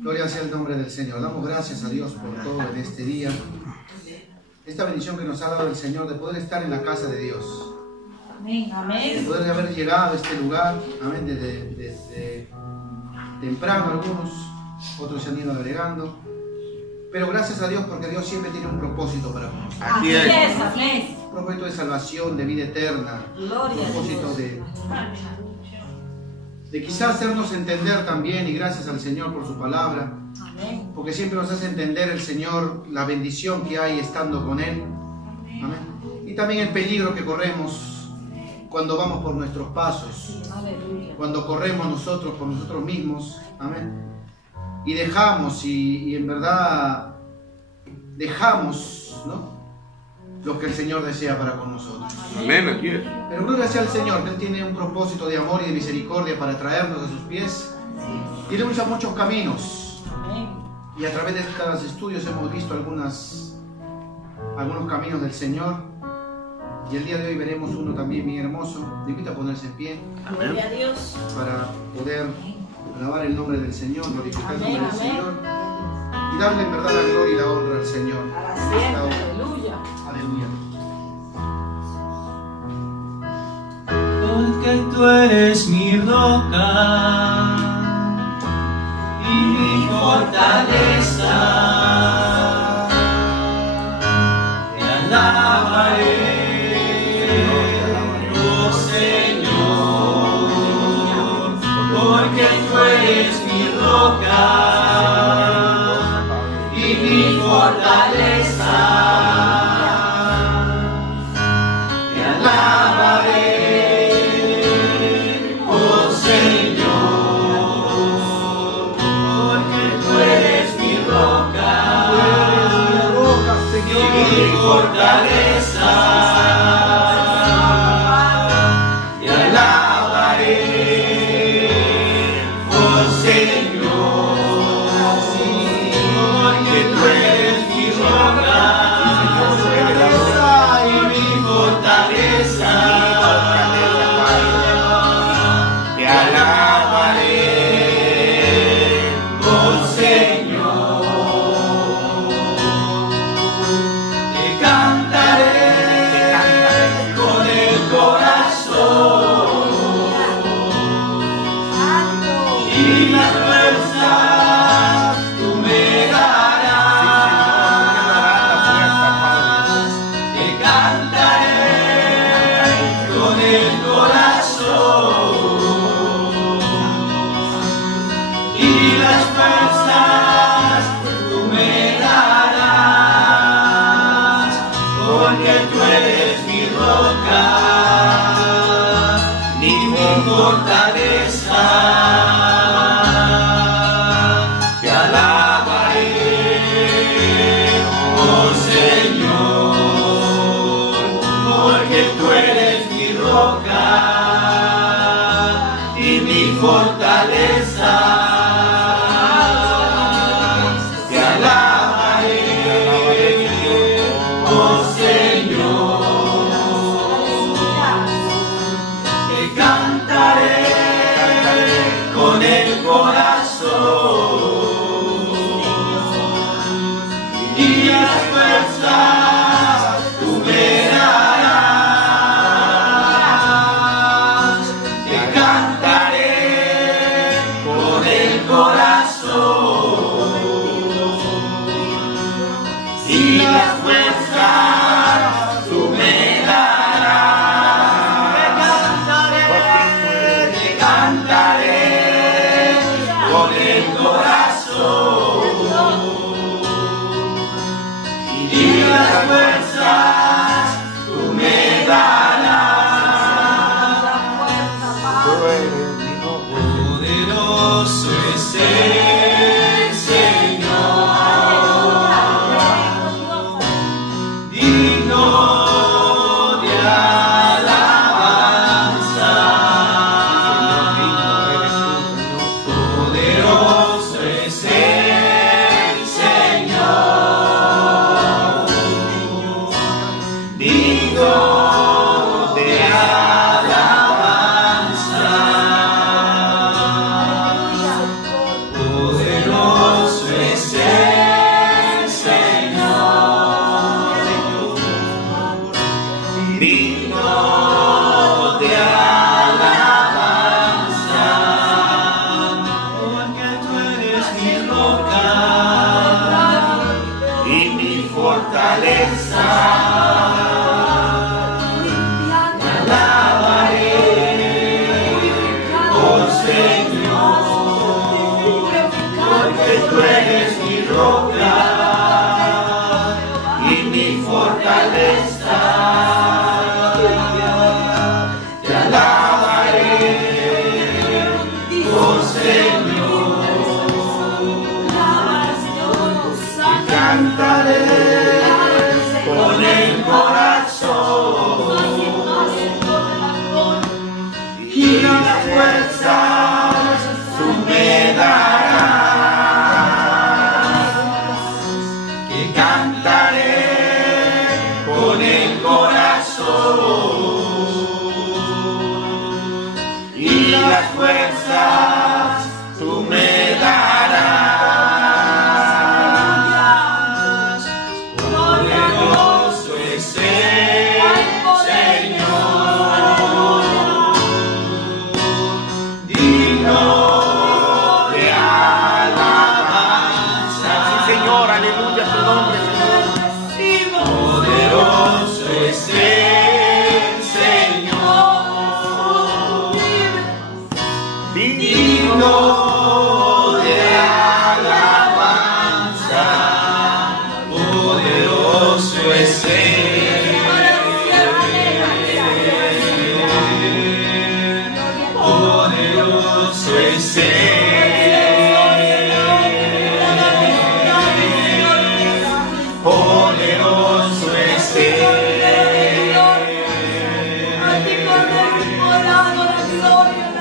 Gloria sea el nombre del Señor. Damos gracias a Dios por todo en este día. Esta bendición que nos ha dado el Señor de poder estar en la casa de Dios. Amén. De poder haber llegado a este lugar. Amén. Desde temprano algunos, otros se han ido agregando. Pero gracias a Dios porque Dios siempre tiene un propósito para nosotros. Así es, amén. Un propósito de salvación, de vida eterna. Un propósito de quizás hacernos entender también, y gracias al Señor por su palabra, Amén. porque siempre nos hace entender el Señor la bendición que hay estando con Él. Amén. Y también el peligro que corremos cuando vamos por nuestros pasos, Aleluya. cuando corremos nosotros por nosotros mismos. Amén. Y dejamos, y en verdad dejamos, ¿no?, lo que el Señor desea para con nosotros. Amén, aquí es. Pero gloria sea al Señor, que Él tiene un propósito de amor y de misericordia para traernos a sus pies. Y Él usa muchos caminos. Amén. Y a través de estos estudios hemos visto algunos caminos del Señor. Y el día de hoy veremos uno también bien hermoso. Te invito a ponerse en pie Gloria a Dios. para poder alabar el nombre del Señor, glorificar el nombre Amén, del amén. Señor y darle en verdad la gloria y la honra al Señor. Para siempre. Aleluya. Aleluya. Porque tú eres mi roca y mi fortaleza, te alabaré, oh Señor, porque tú eres mi roca y mi fortaleza. Te alabaré, oh Señor, porque tú eres mi roca y mi fortaleza. Te alabaré, oh Señor, porque tú eres mi roca y mi fortaleza. Te alabaré, oh Señor. Te cantaré con el corazón y las fuerzas tú me darás. Te cantaré con el corazón y las fuerzas tú me darás, porque tú eres mi roca y mi fortaleza. Te alabaré, oh Señor, porque tú eres mi roca y mi fortaleza. Te alabaré, oh Señor. Te cantaré con el corazón y las fuerzas tú me darás. Te cantaré digno de alabanza, porque tú eres mi roca y mi fortaleza. Te alabaré, oh Señor, porque tú eres mi roca y mi fortaleza. Te alabaré, oh Señor, y cantaré con el corazón y las fuerzas tú me darás, que cantaré con el corazón y las fuerzas tú me darás. Poderoso es el Señor, digno de alabanza. Sí, Señor, aleluya tu nombre, Señor. Poderoso es el Señor, digno de alabanza. Poderoso es el poderoso es poderoso es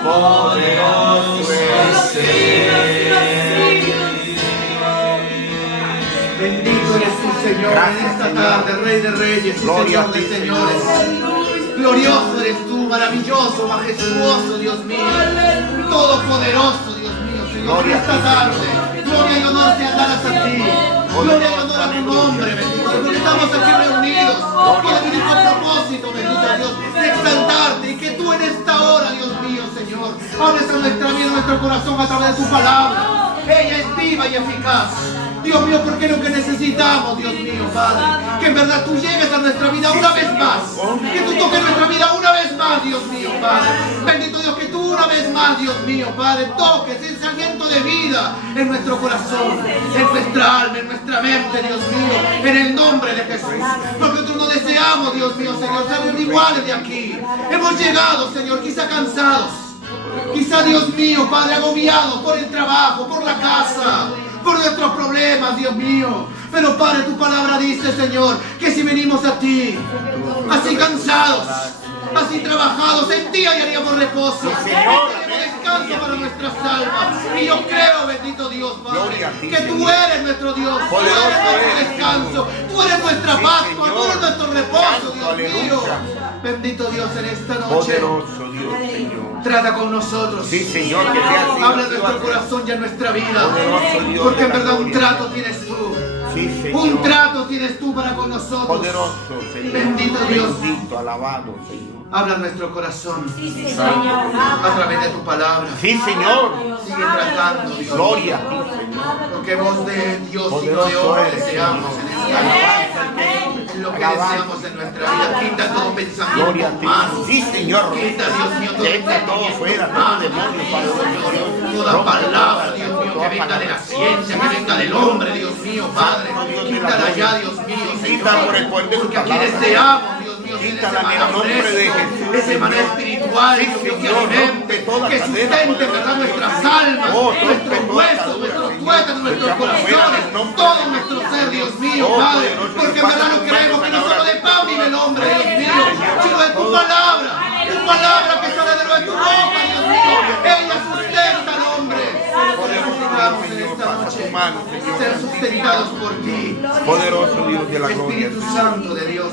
poderoso es Bendito eres tú, Señor, Gracias, en esta Señor. tarde, Rey de Reyes y Gloria Señor a ti, de Señores. Glorioso eres tú, maravilloso, majestuoso, Dios mío. Todopoderoso, Dios mío, Señor. Gloria a Esta ti, tarde, gloria y honor te darás a ti. Gloria y honor a tu nombre, bendito Dios, porque estamos aquí reunidos con el único propósito, bendito Dios, de exaltarte y que tú en esta hora, Dios mío, Señor, hables a nuestra vida, a nuestro corazón a través de tu palabra. Ella es viva y eficaz. Dios mío, porque es lo que necesitamos, Dios mío, Padre. Que en verdad tú llegues a nuestra vida una vez más. Que tú toques nuestra vida una vez más, Dios mío, Padre. Bendito Dios, que tú una vez más, Dios mío, Padre, toques ese aliento de vida en nuestro corazón, en nuestra alma, en nuestra mente, Dios mío, en el nombre de Jesús. Porque nosotros no deseamos, Dios mío, Señor, salir iguales de aquí. Hemos llegado, Señor, quizá cansados. Quizá, Dios mío, Padre, agobiados por el trabajo, por la casa, por nuestros problemas, Dios mío. Pero, Padre, tu palabra dice, Señor, que si venimos a ti, así cansados, así trabajados, en ti hallaríamos reposo. Tenemos descanso para nuestras almas. Y yo creo, bendito Dios, Padre, que tú eres nuestro Dios, tú eres nuestro descanso, tú eres nuestra paz, tú eres nuestro reposo, Dios mío. Bendito Dios, en esta noche. poderoso Dios, Señor. Trata con nosotros. Sí, Señor, que sea así. Habla en nuestro corazón y en nuestra vida. Poderoso Dios Porque de en la verdad un gloria. trato tienes tú. Sí, Señor. Un trato tienes tú para con nosotros. Poderoso, Señor. Bendito Dios. Bendito, alabado, Señor. Habla en nuestro corazón Señor. a través de tu palabra. Sí, Señor. Sigue tratando, Dios. Gloria a ti, Señor. Porque voz de Dios y no de Poderoso hombre eres, deseamos en esta vida. Lo que deseamos en nuestra vida. Quita todo pensamiento Gloria a ti. humano. Sí, Señor. Quita, Dios mío, todo Echa todo fuera, todo demonio, Padre. toda palabra, Dios mío, que venga de la ciencia, que venga del hombre, Dios mío, Padre. Quítala ya, Dios mío, Quita por el poder de tu porque aquí palabra. deseamos, Dios mío, ser Quítala ese en el maná nombre de fresco, Jesús, ese maná Señor. espiritual, Sí, Dios mío, que Señor, alimente, rompe toda que cadena, sustente, poderoso ¿verdad?, Dios. nuestras almas, Oh, nuestros rompe toda huesos, cadena, nuestros Señor. tuétanos, nuestros Echamos fuera en corazones, el nombre todo de nuestro Jesús. ser, Dios mío, Oh, Padre, poderoso, porque en pasa verdad no tus queremos manos que no ahora. solo de pan vive el hombre, Dios mío, sino de tu palabra que sale de tu boca, Dios mío, ella sustenta al hombre. Necesitamos en esta noche ser sustentados por ti. Poderoso Dios de la gloria. Espíritu Santo de Dios,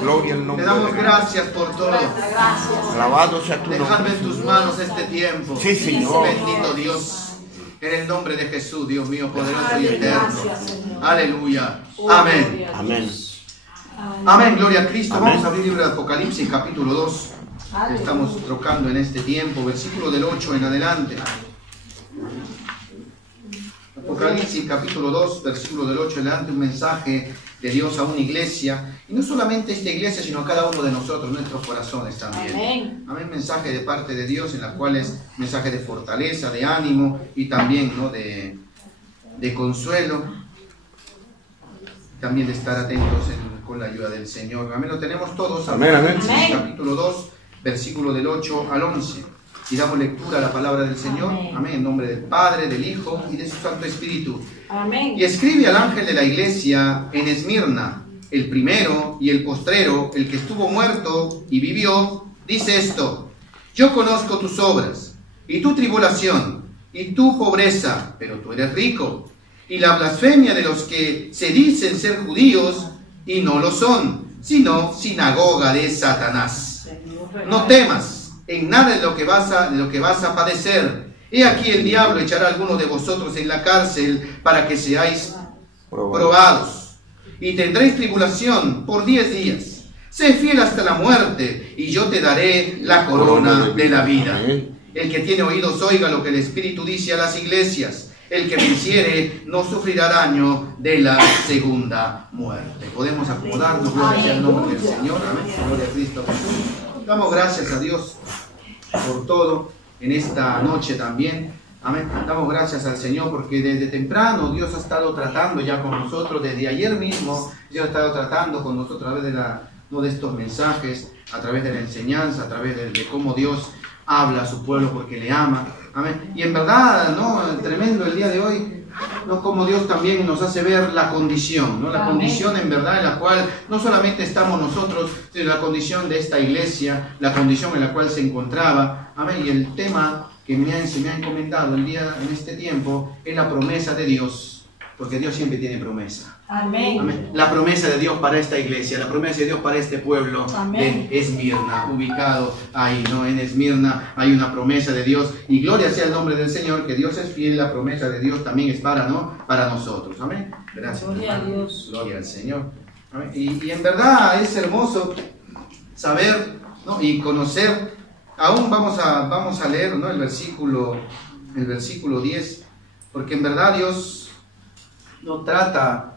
Gloria al te nombre damos de Jesús. gracias por todo. Alabado sea tu Dejadme nombre. en tus manos este tiempo. Sí, Señor. Bendito Dios. En el nombre de Jesús, Dios mío, poderoso y eterno. Aleluya. Amén. Amén. Amén, gloria a Cristo. Amén. Vamos a abrir el libro de Apocalipsis, capítulo 2. Estamos trocando en este tiempo, versículo del 8 en adelante. Apocalipsis, capítulo 2, versículo del 8 en adelante, un mensaje de Dios a una iglesia. Y no solamente esta iglesia, sino a cada uno de nosotros, nuestros corazones también. Amén. Amén, mensaje de parte de Dios, en la cual es mensaje de fortaleza, de ánimo y también, ¿no?, de consuelo. También de estar atentos con la ayuda del Señor. Amén, lo tenemos todos. Amén, amén. Apocalipsis, capítulo 2, versículo del 8 al 11. Y damos lectura a la palabra del Señor. Amén. Amén, en nombre del Padre, del Hijo y de su Santo Espíritu. Amén. Y escribe al ángel de la iglesia en Esmirna, el primero y el postrero, el que estuvo muerto y vivió, dice esto: yo conozco tus obras, y tu tribulación, y tu pobreza, pero tú eres rico, y la blasfemia de los que se dicen ser judíos, y no lo son, sino sinagoga de Satanás. No temas en nada de lo que vas a padecer. He aquí el diablo echará a algunos de vosotros en la cárcel para que seáis probados. Y tendréis tribulación por 10 días. Sé fiel hasta la muerte, y yo te daré la corona de la vida. El que tiene oídos oiga lo que el Espíritu dice a las iglesias. El que venciere no sufrirá daño de la segunda muerte. Podemos acomodarnos, gloria sea el nombre del Señor. Amén. Gloria a Cristo. Damos gracias a Dios por todo en esta noche también. Amén. Damos gracias al Señor porque desde temprano Dios ha estado tratando ya con nosotros. Desde ayer mismo Dios ha estado tratando con nosotros a través de estos mensajes, a través de la enseñanza, a través de cómo Dios habla a su pueblo porque le ama. Amén. Y en verdad, ¿no?, tremendo el día de hoy, ¿no?, como Dios también nos hace ver la condición, ¿no?, la Amén. condición en verdad en la cual no solamente estamos nosotros, sino la condición de esta iglesia, la condición en la cual se encontraba. Amén. Y el tema que se me ha encomendado en este tiempo es la promesa de Dios, porque Dios siempre tiene promesa. Amén. Amén. La promesa de Dios para esta iglesia, la promesa de Dios para este pueblo. Amén. De Esmirna, ubicado ahí, ¿no? En Esmirna hay una promesa de Dios, y gloria sea el nombre del Señor, que Dios es fiel, la promesa de Dios también es para nosotros. Amén. Gracias. Gloria a Dios. Gloria al Señor. Amén. Y en verdad es hermoso saber, ¿no?, y conocer. Aún vamos a leer, ¿no?, el versículo 10, porque en verdad Dios no trata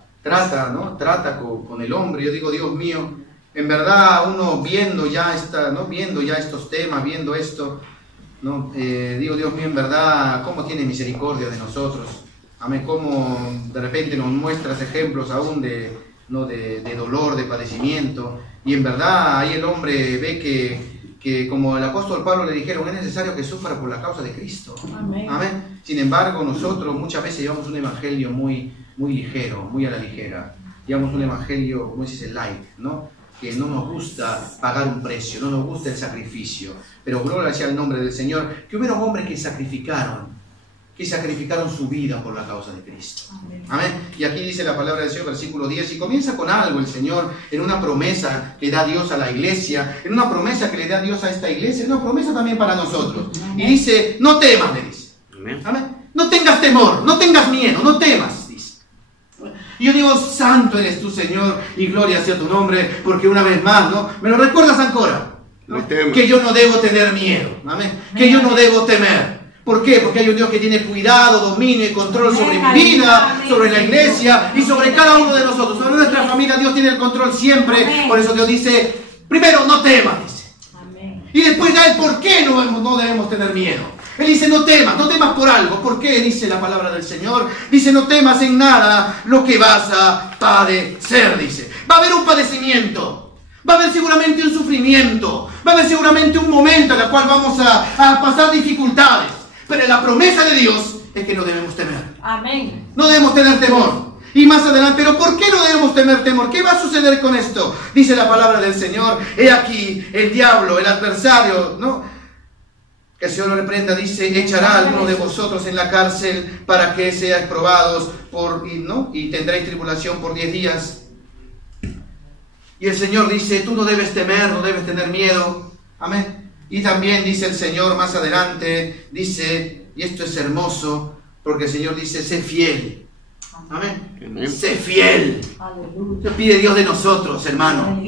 con el hombre. Yo digo, Dios mío, en verdad uno viendo ya estos temas, viendo esto, ¿no? Digo, Dios mío, en verdad, cómo tiene misericordia de nosotros. Amén, cómo de repente nos muestras ejemplos aún de dolor, de padecimiento, y en verdad ahí el hombre ve que como el apóstol Pablo le dijeron, es necesario que sufra por la causa de Cristo. Amén. Amén. Sin embargo, nosotros muchas veces llevamos un evangelio muy ligero, muy a la ligera. Llevamos un evangelio, como se dice, light, ¿no?, que no nos gusta pagar un precio, no nos gusta el sacrificio. Pero gloria sea el nombre del Señor, que hubieron hombres que sacrificaron su vida por la causa de Cristo. Amén. Amén. Y aquí dice la palabra del Señor, versículo 10, y comienza con algo el Señor, en una promesa que da Dios a la iglesia, en una promesa que le da Dios a esta iglesia, en una promesa también para nosotros. Amén. Y dice, no temas, le dice. Amén. Amén. No tengas temor, no tengas miedo, no temas, dice. Y yo digo, santo eres tú, Señor, y gloria sea tu nombre, porque una vez más, ¿no?, me lo recuerdas ancora, ¿no?, No temas. que yo no debo tener miedo. Amén. Que yo no debo temer. ¿Por qué? Porque hay un Dios que tiene cuidado, dominio y control sobre mi vida, sobre la iglesia y sobre cada uno de nosotros. Sobre nuestra familia Dios tiene el control siempre. Amén. Por eso Dios dice, primero, no temas, dice. Amén. Y después da el por qué no debemos tener miedo. Él dice, no temas por algo. ¿Por qué? Dice la palabra del Señor. Dice, no temas en nada lo que vas a padecer, dice. Va a haber un padecimiento. Va a haber seguramente un sufrimiento. Va a haber seguramente un momento en el cual vamos a pasar dificultades. Pero la promesa de Dios es que no debemos temer. Amén. No debemos tener temor. Y más adelante, ¿pero por qué no debemos temer temor? ¿Qué va a suceder con esto? Dice la palabra del Señor, he aquí el diablo, el adversario, ¿no?, que el Señor lo reprenda, dice, echará a alguno de vosotros en la cárcel para que seáis probados y tendréis tribulación por 10 días. Y el Señor dice, tú no debes temer, no debes tener miedo. Amén. Y también dice el Señor más adelante, dice, y esto es hermoso, porque el Señor dice, sé fiel. Amén. Amén. Sé fiel. Aleluya. Te pide Dios de nosotros, hermano,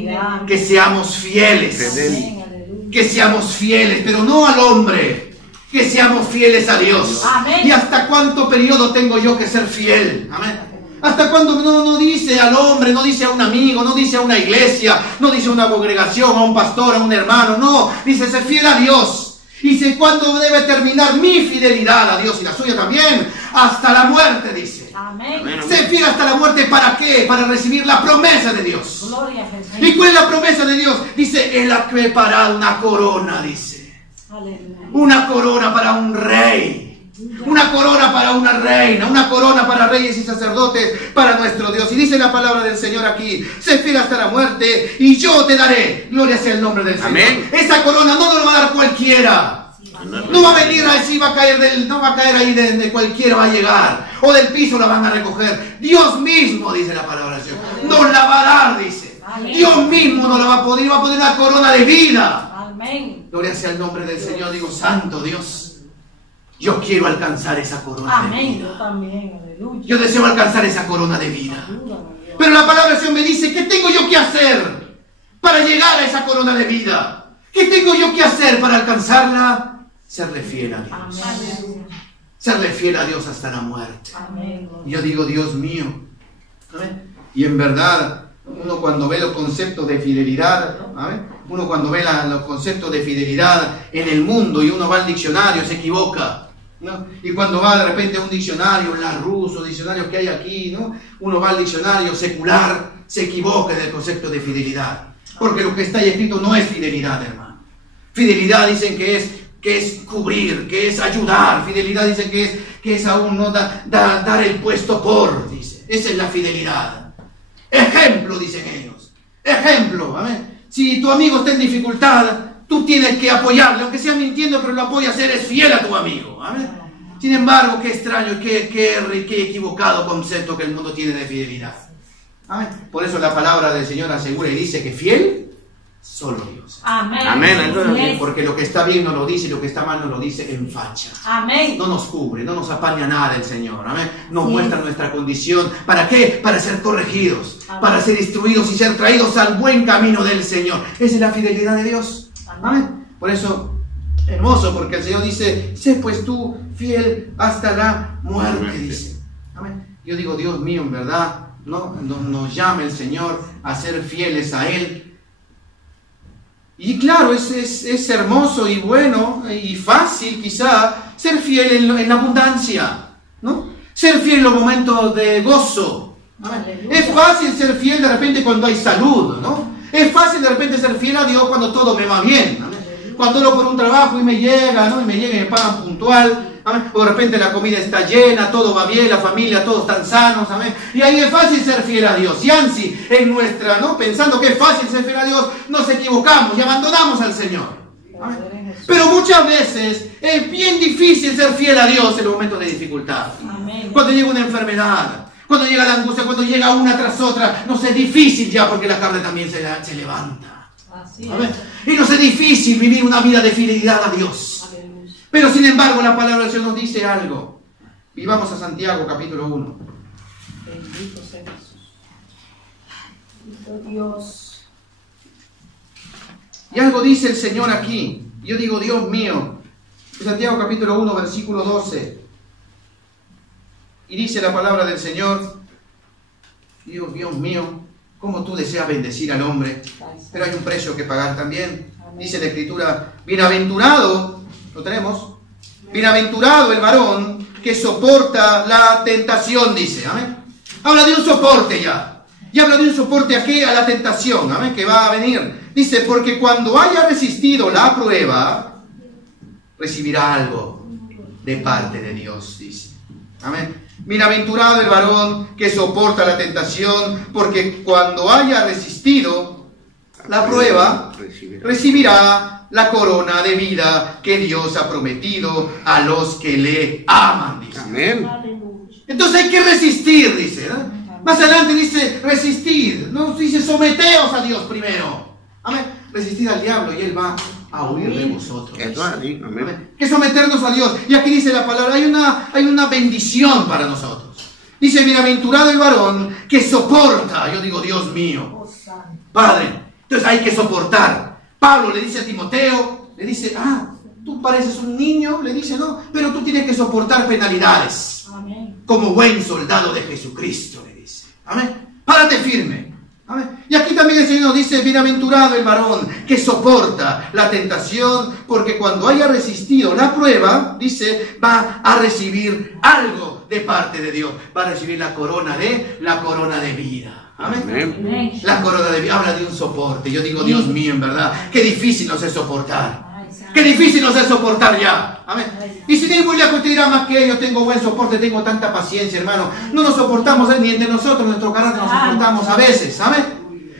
que seamos fieles. Amén, aleluya. Que seamos fieles, pero no al hombre. Que seamos fieles a Dios. Amén. ¿Y hasta cuánto periodo tengo yo que ser fiel? Amén. ¿Hasta cuándo no dice al hombre, no dice a un amigo, no dice a una iglesia, no dice a una congregación, a un pastor, a un hermano? No, dice ser fiel a Dios. Y dice cuándo debe terminar mi fidelidad a Dios y la suya también. Hasta la muerte, dice. Amén. Amén. Ser fiel hasta la muerte, ¿para qué? Para recibir la promesa de Dios. Gloria a Jesús. ¿Y cuál es la promesa de Dios? Dice, Él ha preparado una corona, dice. Aleluya. Una corona para un rey. Una corona para una reina. Una corona para reyes y sacerdotes para nuestro Dios. Y dice la palabra del Señor aquí, sé fiel hasta la muerte y yo te daré. Gloria sea el nombre del Señor. Amén. Esa corona no nos lo va a dar cualquiera. No va a venir así, va a caer no va a caer ahí de cualquiera, va a llegar. O del piso la van a recoger. Dios mismo, dice la palabra del Señor, nos la va a dar, dice. Amén. Dios mismo nos la va a poner una corona de vida. Amén. Gloria sea el nombre del Señor. Digo, santo Dios, yo quiero alcanzar esa corona de Amén. Yo vida. también, aleluya. Yo deseo alcanzar esa corona de vida. Ayúdame, Dios. Pero la palabra del Señor me dice, ¿qué tengo yo que hacer para llegar a esa corona de vida? ¿Qué tengo yo que hacer para alcanzarla? Serle fiel a Dios. Amén. Serle fiel a Dios hasta la muerte. Amén. Y yo digo, Dios mío. ¿Amén? Y en verdad, uno cuando ve los conceptos de fidelidad, ¿amén? Uno cuando ve los conceptos de fidelidad en el mundo y uno va al diccionario, se equivoca, ¿no? Y cuando va de repente a un diccionario, la ruso, diccionarios que hay aquí, ¿no? Uno va al diccionario secular, se equivoca del concepto de fidelidad. Porque lo que está ahí escrito no es fidelidad, hermano. Fidelidad dicen que es cubrir, que es ayudar. Fidelidad dicen que es aún no dar el puesto por, dice. Esa es la fidelidad. Ejemplo, dicen ellos. Ejemplo, amén. Si tu amigo está en dificultad, tú tienes que apoyarle, aunque sea mintiendo, pero lo apoyas, eres fiel a tu amigo. Amén. Sin embargo, qué extraño y qué equivocado concepto que el mundo tiene de fidelidad. Amén. Por eso la palabra del Señor asegura y dice que fiel solo Dios. Amén. Amén. Entonces, Porque lo que está bien no lo dice y lo que está mal no lo dice en facha. Amén. No nos cubre, no nos apaña nada el Señor. Amén. Nos Sí. muestra nuestra condición. ¿Para qué? Para ser corregidos, Amén. para ser instruidos y ser traídos al buen camino del Señor. Esa es la fidelidad de Dios. Amén. Por eso, hermoso, porque el Señor dice, sé pues tú fiel hasta la muerte, dice. Amén. Yo digo, Dios mío, en verdad, ¿no? Nos llama el Señor a ser fieles a Él. Y claro, es hermoso y bueno y fácil quizá ser fiel en la abundancia, ¿no? Ser fiel en los momentos de gozo. Es fácil ser fiel de repente cuando hay salud, ¿no? Es fácil de repente ser fiel a Dios cuando todo me va bien. ¿No? Cuando oro por un trabajo y me llega, ¿no? Y me pagan puntual. ¿Amén? O de repente la comida está llena, todo va bien, la familia, todos están sanos, amén. Y ahí es fácil ser fiel a Dios. Y ansí, en nuestra, ¿no? Pensando que es fácil ser fiel a Dios, nos equivocamos y abandonamos al Señor. Amén. Pero muchas veces es bien difícil ser fiel a Dios en los momentos de dificultad. Amén. Cuando llega una enfermedad, cuando llega la angustia, cuando llega una tras otra, nos es difícil ya porque la carne también se levanta. Así Amén. es. Y nos es difícil vivir una vida de fidelidad a Dios. Aleluya. Pero sin embargo la palabra del Señor nos dice algo. Y vamos a Santiago capítulo 1. Bendito sea Jesús. Bendito Dios. Y algo dice el Señor aquí. Yo digo, Dios mío. Santiago capítulo 1 versículo 12. Y dice la palabra del Señor. Dios mío, cómo tú deseas bendecir al hombre. Pero hay un precio que pagar también. Dice la Escritura, bienaventurado, lo tenemos, bienaventurado el varón que soporta la tentación, dice, amén. Habla de un soporte ya. Y habla de un soporte a qué? A la tentación, amén, que va a venir. Dice, porque cuando haya resistido la prueba, recibirá algo de parte de Dios, dice. Amén. Bienaventurado el varón que soporta la tentación, porque cuando haya resistido la prueba, recibirá la corona de vida que Dios ha prometido a los que le aman, dice. Amén. Entonces hay que resistir, dice, ¿no? Más adelante dice resistir, no dice someteos a Dios primero. Amén. Resistir al diablo y él va a huir de vosotros. Eso así, amén. Que someternos a Dios. Y aquí dice la palabra, hay una bendición para nosotros. Dice, bienaventurado el varón que soporta. Yo digo, Dios mío, Padre, entonces hay que soportar. Pablo le dice a Timoteo, le dice, tú pareces un niño, le dice, no, pero tú tienes que soportar penalidades. Amén. Como buen soldado de Jesucristo, le dice. Amén. Párate firme. Amén. Y aquí también el Señor nos dice, bienaventurado el varón que soporta la tentación, porque cuando haya resistido la prueba, dice, va a recibir algo de parte de Dios. Va a recibir la corona de vida. Amén. Amén. La corona de vida. Habla de un soporte. Yo digo, Dios mío, en verdad, qué difícil nos es soportar. Qué difícil nos es soportar ya. Amén. Y sin ir muy lejos te dirá, más que yo tengo buen soporte, tengo tanta paciencia, hermano. No nos soportamos ni entre nosotros, nuestro carácter nos soportamos a veces. Amén.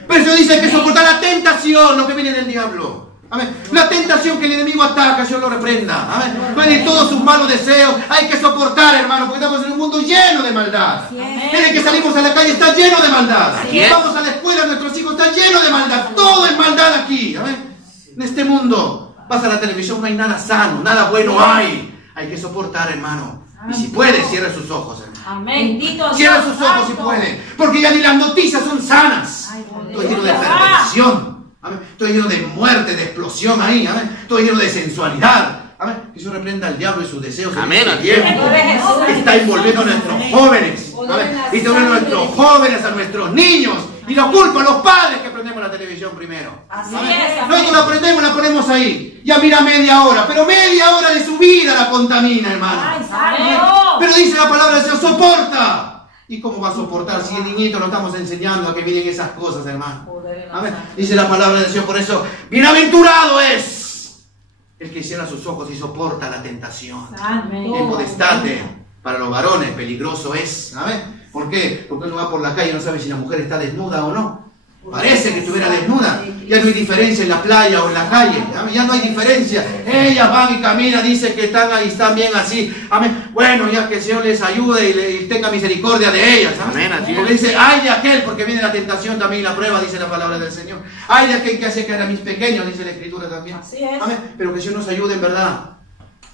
Pero eso dice que soportar la tentación, lo que viene del diablo. Amén. La tentación que el enemigo ataca, Dios lo reprenda. Amén. Vienen todos sus malos deseos. Hay que soportar, hermano, porque estamos en un mundo lleno de maldad. Desde que salimos a la calle está lleno de maldad. Vamos a la escuela, nuestros hijos están llenos de maldad. Todo es maldad aquí. Amén. En este mundo. Vas a la televisión, no hay nada sano, nada bueno hay. Hay que soportar, hermano. Y si puede, cierre sus ojos, hermano. Amén. Bendito Cierra sus ojos si puede. Porque ya ni las noticias son sanas. Estoy lleno de perversión. Amén. Estoy lleno de muerte, de explosión ahí. Amén. Estoy lleno de sensualidad. Amén. Que Dios reprenda al diablo y sus deseos. Amén. Que está envolviendo a nuestros jóvenes. Amén. Y está envolviendo a nuestros jóvenes, a nuestros niños. Y lo culpa a los padres que prendemos la televisión primero. Así Amén. es. Luego la prendemos, la ponemos ahí. Ya mira media hora. Pero media hora de su vida la contamina, hermano. Ay, santo. Pero dice la palabra del Señor, soporta. ¿Y cómo va a soportar si el niñito lo estamos enseñando a que miren esas cosas, hermano? Amén. Dice la palabra del Señor, por eso, bienaventurado es el que cierra sus ojos y soporta la tentación. Amén. Tiempo de estate para los varones, peligroso es. Amén. ¿Por qué? Porque uno va por la calle y no sabe si la mujer está desnuda o no. Parece que estuviera desnuda. Ya no hay diferencia en la playa o en la calle. Amén. Ya no hay diferencia. Ellas van y caminan, dicen que están ahí, están bien así. Amén. Bueno, ya que el Señor les ayude y tenga misericordia de ellas. Amén. Porque dice, ay de aquel, porque viene la tentación también y la prueba, dice la palabra del Señor. Ay de aquel que hace caer a mis pequeños, dice la Escritura también. Así es. Amén. Pero que el Señor nos ayude en verdad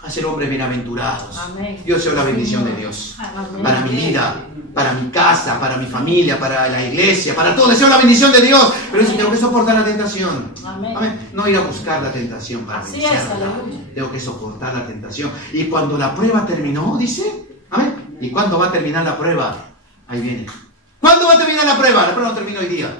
a ser hombres bienaventurados. Amén. Dios sea la bendición de Dios. Amén. Para mi vida, para mi casa, para mi familia, para la iglesia, para todo. Deseo la bendición de Dios. Pero eso tengo que soportar la tentación. Amén. Amén. No ir a buscar la tentación para Así vencerla. es, aleluya. Tengo que soportar la tentación. Y cuando la prueba terminó, dice, amén. ¿Y cuándo va a terminar la prueba? Ahí viene. ¿Cuándo va a terminar la prueba? La prueba no termina hoy día.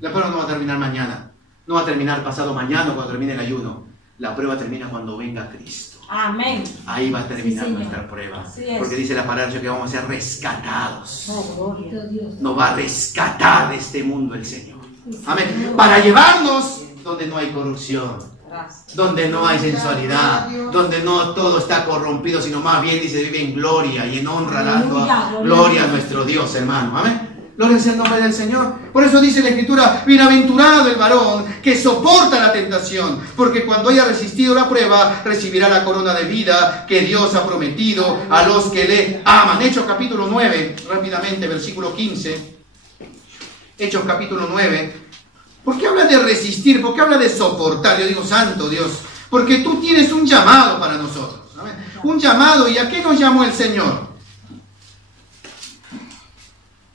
La prueba no va a terminar mañana. No va a terminar pasado mañana cuando termine el ayuno. La prueba termina cuando venga Cristo. Amén. Ahí va a terminar Sí, Señor. nuestra prueba. Así es. Porque dice la palabra que vamos a ser rescatados. Oh, gloria. Nos va a rescatar de este mundo el Señor. Amén. Para llevarnos donde no hay corrupción, Gracias. donde no hay sensualidad, donde no todo está corrompido, sino más bien dice vive en gloria y en honra, dando gloria a nuestro Dios, hermano. Amén. Gloria sea el nombre del Señor. Por eso dice la Escritura, bienaventurado el varón que soporta la tentación, porque cuando haya resistido la prueba, recibirá la corona de vida que Dios ha prometido a los que le aman. Hechos capítulo 9, rápidamente, versículo 15. Hechos capítulo 9. ¿Por qué habla de resistir? ¿Por qué habla de soportar? Yo digo, santo Dios, porque tú tienes un llamado para nosotros. ¿Amén? Un llamado, ¿y a qué nos llamó el Señor?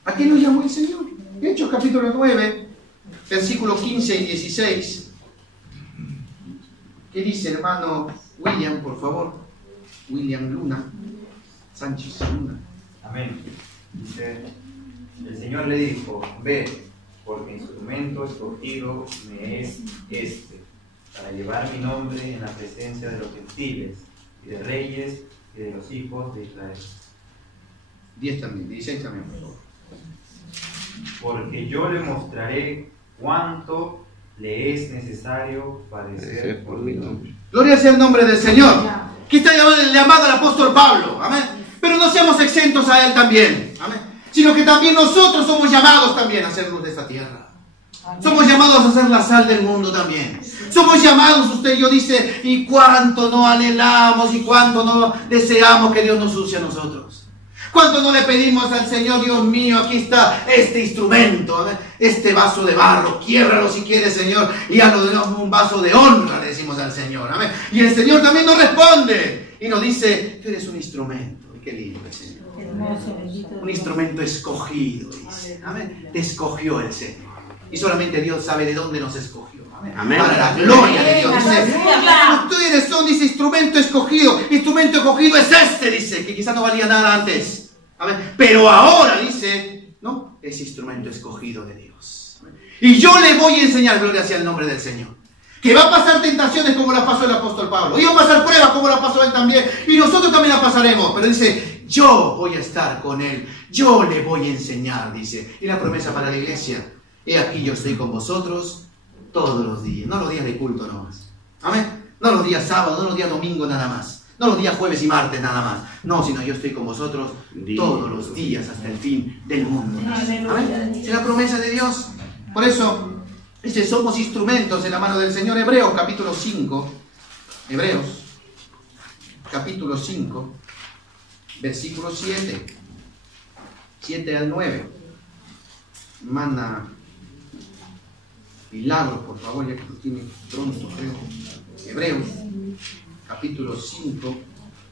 ¿A qué nos llamó el Señor? Hechos capítulo 9, versículos 15 y 16. ¿Qué dice, hermano William, por favor? William Luna, Sánchez Luna. Amén. Dice, el Señor le dijo, ve, porque instrumento escogido me es este, para llevar mi nombre en la presencia de los gentiles, y de reyes, y de los hijos de Israel. 10 también, 16 también, por favor. Porque yo le mostraré cuánto le es necesario padecer por mi nombre. Gloria sea el nombre del Señor. Aquí está el llamado al apóstol Pablo. Amén. Pero no seamos exentos a él también. Amén. Sino que también nosotros somos llamados también a ser luz de esta tierra. Somos llamados a ser la sal del mundo también. Somos llamados, usted y yo dice, y cuánto no anhelamos y cuánto no deseamos que Dios nos use a nosotros. ¿Cuánto no le pedimos al Señor, Dios mío, aquí está este instrumento, ¿amén? Este vaso de barro, quiébralo si quieres, Señor, y hazlo de un vaso de honra, le decimos al Señor, amén. Y el Señor también nos responde y nos dice, tú eres un instrumento, qué lindo el Señor. Hermoso, bendito. Un instrumento escogido, dice. Amén. Te escogió el Señor. Y solamente Dios sabe de dónde nos escogió. Amén. Para la gloria de Dios. Dice, ustedes son, dice, instrumento escogido. Instrumento escogido es este, dice, que quizás no valía nada antes. Amén. Pero ahora, dice, no, es instrumento escogido de Dios. Amén. Y yo le voy a enseñar, gloria sea el nombre del Señor, que va a pasar tentaciones como las pasó el apóstol Pablo. Y va a pasar pruebas como las pasó él también. Y nosotros también las pasaremos. Pero dice, yo voy a estar con él. Yo le voy a enseñar, dice. Y la promesa para la iglesia: he aquí yo estoy con vosotros todos los días. No los días de culto nomás. Amén. No los días sábados, no los días domingo nada más. No los días jueves y martes nada más. No, sino yo estoy con vosotros todos los días hasta el fin del mundo. Amén. Es la promesa de Dios. Por eso dice, somos instrumentos en la mano del Señor. Hebreos capítulo 5. Hebreos capítulo 5. Versículo 7. 7 al 9. Manda milagros, por favor, ya que tú tienes pronto, creo. Hebreos capítulo 5.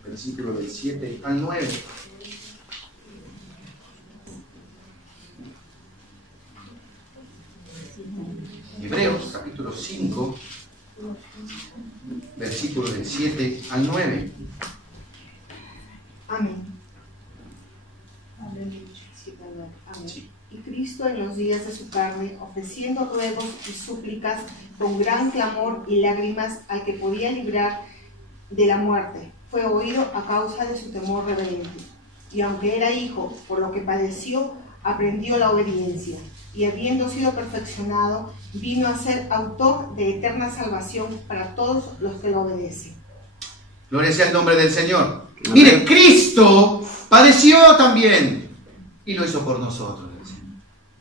Versículo del 7 al 9. Hebreos capítulo 5, versículo del 7 al 9. Amén. Amén. Sí. Y Cristo en los días de su carne, ofreciendo ruegos y súplicas con gran clamor y lágrimas al que podía librar de la muerte, fue oído a causa de su temor reverente. Y aunque era hijo, por lo que padeció, aprendió la obediencia. Y habiendo sido perfeccionado, vino a ser autor de eterna salvación para todos los que lo obedecen. Gloria sea el nombre del Señor. Mire, Cristo padeció también y lo hizo por nosotros.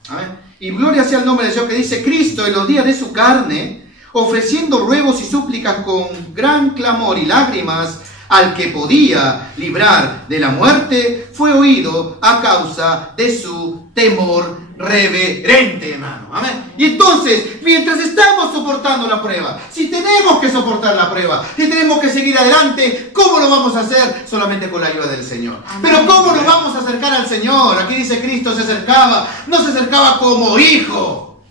Amén. Y gloria sea el nombre del Señor, que dice: Cristo en los días de su carne, ofreciendo ruegos y súplicas con gran clamor y lágrimas al que podía librar de la muerte, fue oído a causa de su temor reverente, hermano. Amén. Y entonces, mientras estamos soportando la prueba, si tenemos que soportar la prueba, si tenemos que seguir adelante, ¿cómo lo vamos a hacer? Solamente con la ayuda del Señor. Amén. Pero ¿cómo nos vamos a acercar al Señor? Aquí dice, Cristo se acercaba, no se acercaba como hijo,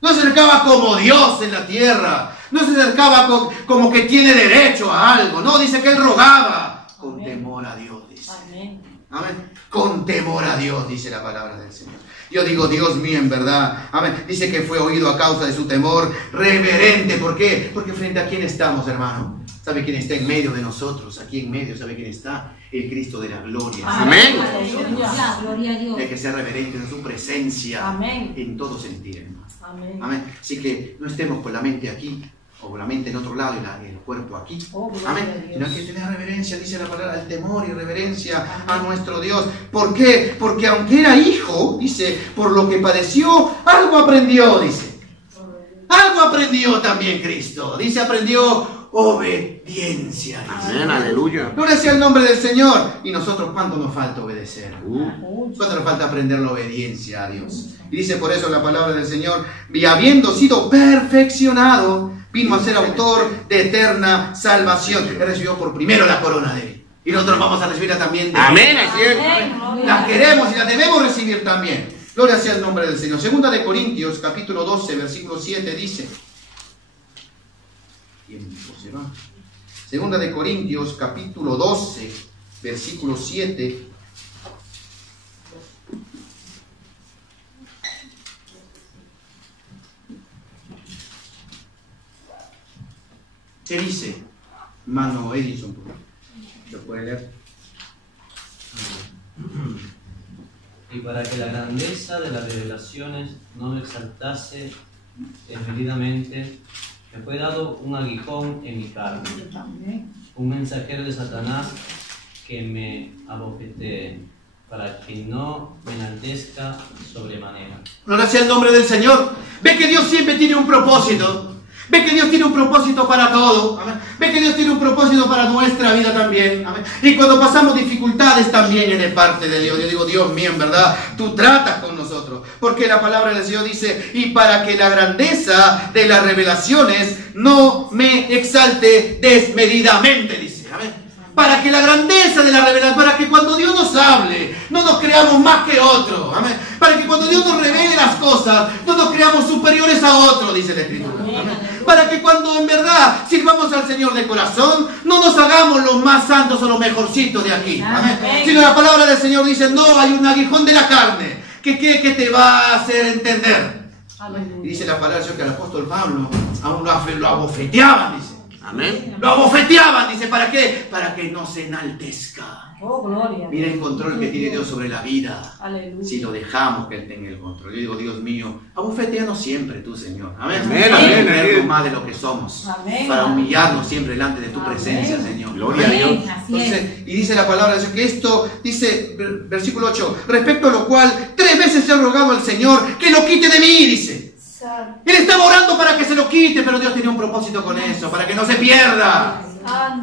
no se acercaba como Dios en la tierra, no se acercaba como que tiene derecho a algo, no, dice que él rogaba con Amén. temor a Dios, dice. Amén. Amén. Con temor a Dios, dice la palabra del Señor. Yo digo, Dios mío, en verdad. Amén. Dice que fue oído a causa de su temor reverente. ¿Por qué? Porque frente a quién estamos, hermano. ¿Sabe quién está en medio de nosotros? Aquí en medio, ¿sabe quién está? El Cristo de la gloria. Amén. Aleluya. Gloria a Dios. Hay que ser reverente en su presencia. Amén. En todo sentido, hermano. Amén. Amén. Así que no estemos con la mente aquí, o con la mente en otro lado y el cuerpo aquí. Oh, gloria a Amén. Dios. Sino hay que tener reverencia, dice la palabra, el temor y reverencia a nuestro Dios. ¿Por qué? Porque aunque era hijo, dice, por lo que padeció, algo aprendió, dice. Algo aprendió también Cristo. Dice, aprendió obediencia. Dice. Amén, aleluya. Gloria sea el nombre del Señor. Y nosotros, ¿cuánto nos falta obedecer? Mucho. ¿Cuánto nos falta aprender la obediencia a Dios? Y dice por eso la palabra del Señor, y habiendo sido perfeccionado, vino a ser autor de eterna salvación. Él recibió por primero la corona de él. Y nosotros vamos a recibirla también de él. Amén, así es. Amén. Gloria La a Dios. queremos y la debemos recibir también. Gloria sea el nombre del Señor. Segunda de Corintios, capítulo 12, versículo 7, dice. Tiempo se va. Segunda de Corintios, capítulo 12, versículo 7. ¿Qué dice? Mano Edison, ¿lo puede leer? Y para que la grandeza de las revelaciones no me exaltase desmedidamente, me fue dado un aguijón en mi carne, Amén. un mensajero de Satanás que me abofetee, para que no me enaltezca sobremanera. Gloria sea el nombre del Señor. Ve que Dios siempre tiene un propósito. Ve que Dios tiene un propósito para todo. Amén. Ve que Dios tiene un propósito para nuestra vida también. Amén. Y cuando pasamos dificultades también es de parte de Dios. Yo digo, Dios mío, en verdad, tú tratas con nosotros. Porque la palabra del Señor dice, y para que la grandeza de las revelaciones no me exalte desmedidamente, dice. Amén. Para que la grandeza de la revelación, para que cuando Dios nos hable, no nos creamos más que otro. Amén. Para que cuando Dios nos revele las cosas, no nos creamos superiores a otro, dice la Escritura. Amén. Para que cuando en verdad sirvamos al Señor de corazón, no nos hagamos los más santos o los mejorcitos de aquí. Amén. Sino la palabra del Señor dice, no, hay un aguijón de la carne que te va a hacer entender. Y dice la palabra del Señor que al apóstol Pablo aún lo abofeteaban, dice. Amén. Lo abofeteaban, dice, ¿para qué? Para que no se enaltezca. Oh, gloria. Mira el control que tiene Dios sobre la vida. Aleluya. Si lo dejamos que Él tenga el control. Yo digo, Dios mío, abofeteanos siempre tú, Señor. Amén. Amén, amén, amén. Más de lo que somos. Amén. Para humillarnos siempre delante de tu Amén. presencia, Señor. Gloria a Dios. Así es. Entonces, y dice la palabra de Dios que esto, dice, versículo 8, respecto a lo cual 3 veces he rogado al Señor que lo quite de mí, dice. Él estaba orando para que se lo quite, pero Dios tenía un propósito con eso, para que no se pierda.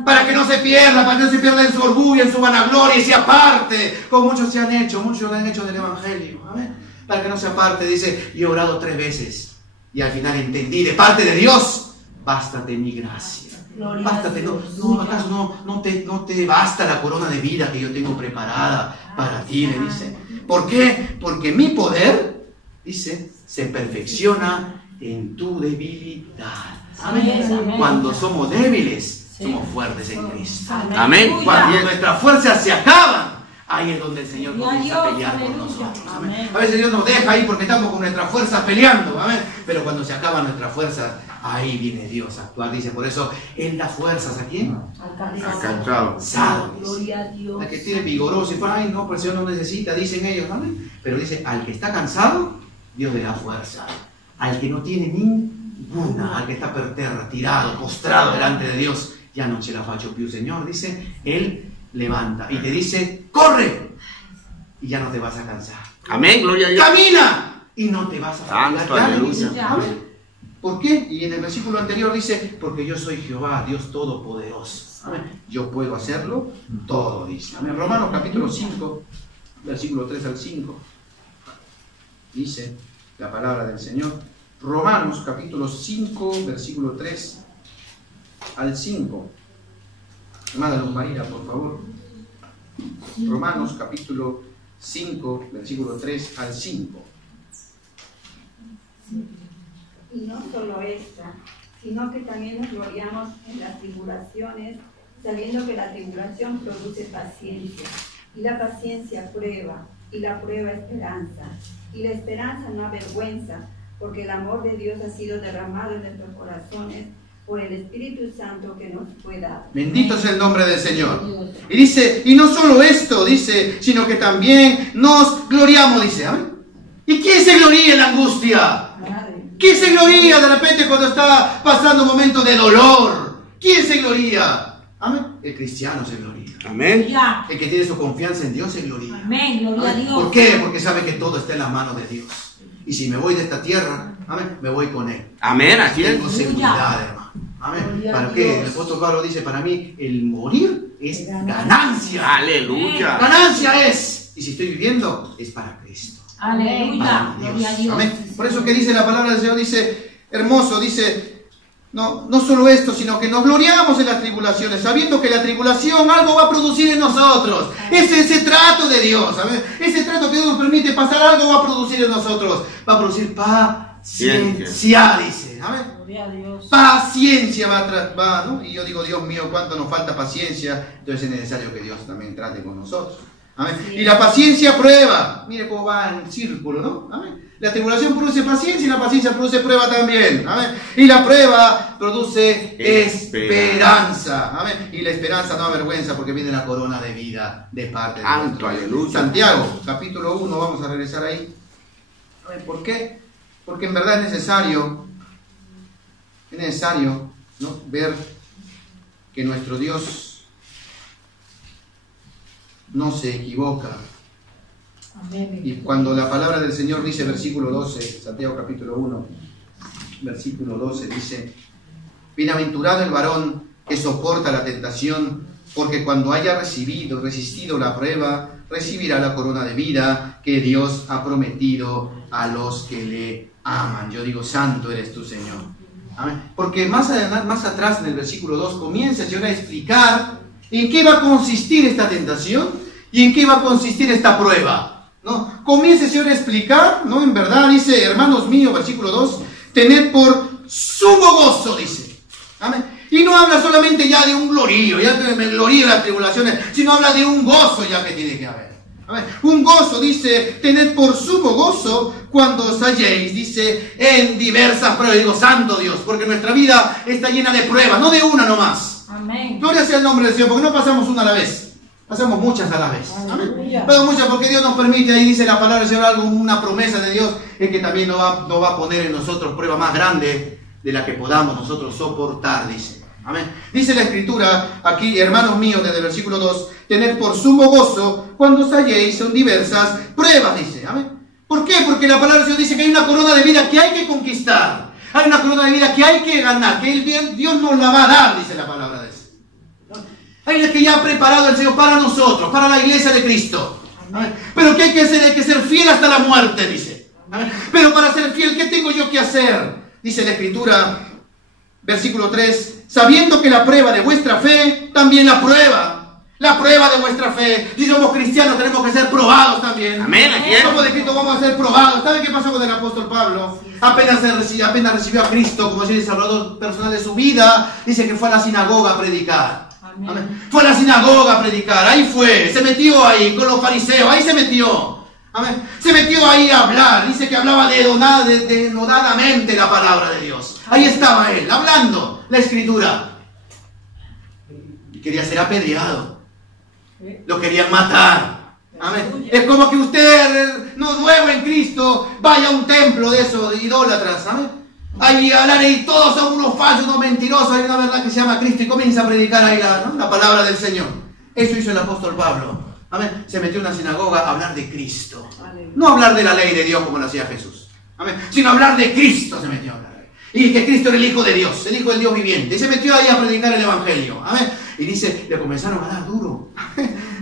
Para que no se pierda, para que no se pierda en su orgullo, en su vanagloria y se aparte, como muchos se han hecho, muchos lo han hecho del Evangelio. Amén. Para que no se aparte, dice, y he orado 3 veces. Y al final entendí de parte de Dios, bástate mi gracia. Bástate, ¿acaso no te basta la corona de vida que yo tengo preparada para ti? Le dice. ¿Por qué? Porque mi poder, dice, se perfecciona en tu debilidad. Amén. Cuando somos débiles, somos fuertes en Cristo. Amén. Cuando nuestras fuerzas se acaban, ahí es donde el Señor comienza a pelear por nosotros. Amén. A veces Dios nos deja ahí porque estamos con nuestras fuerzas peleando. Amén. Pero cuando se acaban nuestras fuerzas, ahí viene Dios a actuar. Dice, por eso Él da fuerzas. ¿A quién? Al cansado. Gloria a Dios. Al que tiene vigoroso. Y ay, no, pero el Señor no necesita, dicen ellos. Amén. Pero dice, al que está cansado, Dios le da fuerza. Al que no tiene ninguna, al que está per terra, tirado, postrado delante de Dios, ya no se la faccio più, Señor, dice, Él levanta y te dice, corre, y ya no te vas a cansar. Amén, gloria a Dios. Camina, y no te vas a Santo, fatigar. aleluya. Amén. ¿Por qué? Y en el versículo anterior dice, porque yo soy Jehová, Dios Todopoderoso. Amén. Yo puedo hacerlo todo, dice. Amén. Romanos capítulo 5, versículo 3 al 5. Dice la palabra del Señor. Romanos capítulo 5, versículo 3 al 5. Amada Luz María, por favor. Romanos capítulo 5, versículo 3 al 5. Y no solo esta, sino que también nos gloriamos en las tribulaciones, sabiendo que la tribulación produce paciencia, y la paciencia prueba, y la prueba esperanza, y la esperanza no avergüenza, porque el amor de Dios ha sido derramado en nuestros corazones por el Espíritu Santo que nos fue dado. Bendito es el nombre del Señor. Y dice, y no solo esto, dice, sino que también nos gloriamos, dice. ¿Amén? ¿Y quién se gloría en la angustia? ¿Quién se gloría de repente cuando está pasando un momento de dolor? ¿Quién se gloría? Amén. El cristiano se gloría. Amén. El que tiene su confianza en Dios se gloría. Amén, gloria a Dios. ¿Por qué? Porque sabe que todo está en la mano de Dios. Y si me voy de esta tierra, amén, me voy con Él. Amén, así es. Tengo seguridad, hermano. Amén. ¿Para qué? El apóstol Pablo dice, para mí el morir es ganancia. Aleluya. Ganancia es. Y si estoy viviendo, es para Cristo. Aleluya, Para gloria a Dios. Dios. Amén. Por eso que dice la palabra del Señor, dice, hermoso, dice, no solo esto, sino que nos gloriamos en las tribulaciones, sabiendo que la tribulación algo va a producir en nosotros. Es ese trato de Dios, ¿sabes? Ese trato que Dios nos permite pasar, algo va a producir en nosotros. Va a producir paciencia, dice. ¿Amén? Gloria a Dios. Paciencia va, ¿no? Y yo digo, Dios mío, cuánto nos falta paciencia. Entonces es necesario que Dios también trate con nosotros. Amén. Y la paciencia prueba. Mire cómo va en círculo, ¿no? Amén. La tribulación produce paciencia y la paciencia produce prueba también. Amén. Y la prueba produce esperanza. Amén. Y la esperanza no avergüenza porque viene la corona de vida de parte de Santo, aleluya. Santiago, capítulo 1, vamos a regresar ahí. Amén. ¿Por qué? Porque en verdad es necesario, ¿no? Ver que nuestro Dios no se equivoca. Amén. Y cuando la palabra del Señor dice, versículo 12, Santiago capítulo 1, versículo 12, dice, bienaventurado el varón que soporta la tentación, porque cuando haya resistido la prueba, recibirá la corona de vida que Dios ha prometido a los que le aman. Yo digo, santo eres tú, Señor. Amén. Porque más atrás en el versículo 2 comienza el Señor a explicar ¿En qué va a consistir esta tentación? ¿Y en qué va a consistir esta prueba? ¿No? Comienza el Señor a explicar, ¿no? En verdad, dice, hermanos míos, versículo 2, tened por sumo gozo, dice. Amén. Y no habla solamente ya de un glorío, ya que me glorío en las tribulaciones, sino habla de un gozo ya que tiene que haber. Amén. Un gozo, dice, tened por sumo gozo cuando os halléis, dice, en diversas pruebas. Digo, santo Dios, porque nuestra vida está llena de pruebas, no de una nomás. Amén. Gloria sea el nombre del Señor, porque no pasamos una a la vez, pasamos muchas a la vez. Amén. Pero muchas porque Dios nos permite, ahí dice la palabra del Señor, algo, una promesa de Dios, es que también nos va a poner en nosotros prueba más grande de la que podamos nosotros soportar, dice. Amén. Dice la Escritura aquí, hermanos míos, desde el versículo 2, tened por sumo gozo cuando os halléis en diversas pruebas, dice. Amén. ¿Por qué? Porque la palabra del Señor dice que hay una corona de vida que hay que conquistar. Hay una corona de vida que hay que ganar, que Dios nos la va a dar, dice la palabra de Dios. Hay la que ya ha preparado el Señor para nosotros, para la iglesia de Cristo. Amén. Pero ¿qué hay que hacer? Hay que ser fiel hasta la muerte, dice. Amén. Pero para ser fiel, ¿qué tengo yo que hacer? Dice la Escritura, versículo 3, sabiendo que la prueba de vuestra fe, también la prueba de vuestra fe. Si somos cristianos tenemos que ser probados también. Amén. Si somos de Cristo vamos a ser probados. ¿Saben qué pasó con el apóstol Pablo? Apenas recibió a Cristo como Señor y Salvador personal de su vida, dice que fue a la sinagoga a predicar. Amén. Fue a la sinagoga a predicar, ahí fue, se metió ahí con los fariseos, ahí se metió. Amén. Se metió ahí a hablar, dice que hablaba denodadamente la palabra de Dios. Ahí estaba él, hablando la Escritura. Y quería ser apedreado. Lo querían matar. Amén. Es como que usted, no nuevo en Cristo, vaya a un templo de esos de idólatras. Amén. Ahí hablar y todos son unos falsos, unos mentirosos. Hay una verdad que se llama Cristo y comienza a predicar ahí la palabra del Señor. Eso hizo el apóstol Pablo. Amén. Se metió en una sinagoga a hablar de Cristo. No hablar de la ley de Dios como lo hacía Jesús. Amén. Sino hablar de Cristo se metió a hablar. Y que Cristo era el Hijo de Dios, el Hijo del Dios viviente. Y se metió ahí a predicar el Evangelio. Amén. Y dice, le comenzaron a dar duro.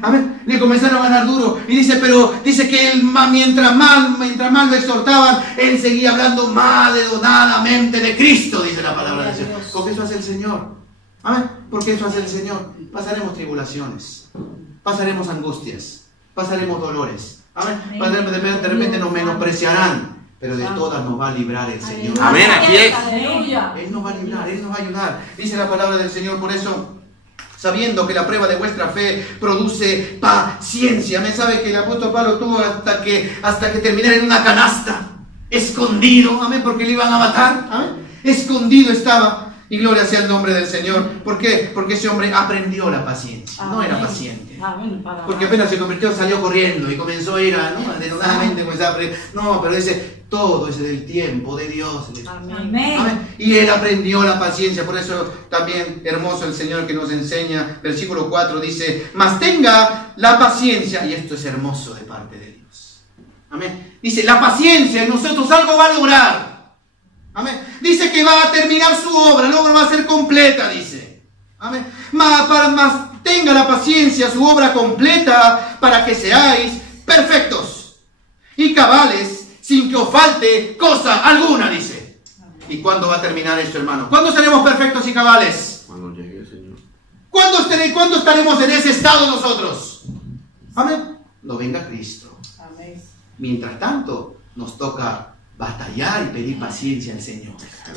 Amén. Le comenzaron a dar duro. Y dice, pero dice que él, mientras más lo exhortaban, él seguía hablando más denodadamente de Cristo, dice la palabra del Señor. Porque eso hace el Señor. Amén. Porque eso hace el Señor. Pasaremos tribulaciones. Pasaremos angustias. Pasaremos dolores. Amén. De repente nos menospreciarán. Pero de todas nos va a librar el Señor. Amén, aquí es. Él nos va a librar, Él nos va a ayudar. Dice la palabra del Señor, por eso, sabiendo que la prueba de vuestra fe produce paciencia. ¿Me sabe que el apóstol Pablo tuvo hasta que terminara en una canasta? Escondido, amén, porque le iban a matar. Amén. Escondido estaba. Y gloria sea el nombre del Señor. ¿Por qué? Porque ese hombre aprendió la paciencia. No era paciente. Porque apenas se convirtió, salió corriendo y comenzó a ir denodadamente. No, pero dice, todo es del tiempo de Dios. Amén. Amén. Y él aprendió la paciencia. Por eso también hermoso el Señor que nos enseña. Versículo 4 dice, mas tenga la paciencia. Y esto es hermoso de parte de Dios. Amén. Dice, la paciencia en nosotros algo va a lograr. Amén. Dice que va a terminar su obra, la obra va a ser completa, dice. Amén. Mas tenga la paciencia, su obra completa, para que seáis perfectos y cabales, sin que os falte cosa alguna, dice. ¿Y cuándo va a terminar esto, hermano? ¿Cuándo seremos perfectos y cabales? Cuando llegue el Señor. ¿Cuándo estaremos en ese estado nosotros? Amén. No venga Cristo. Amén. Mientras tanto, nos toca batallar y pedir paciencia al Señor.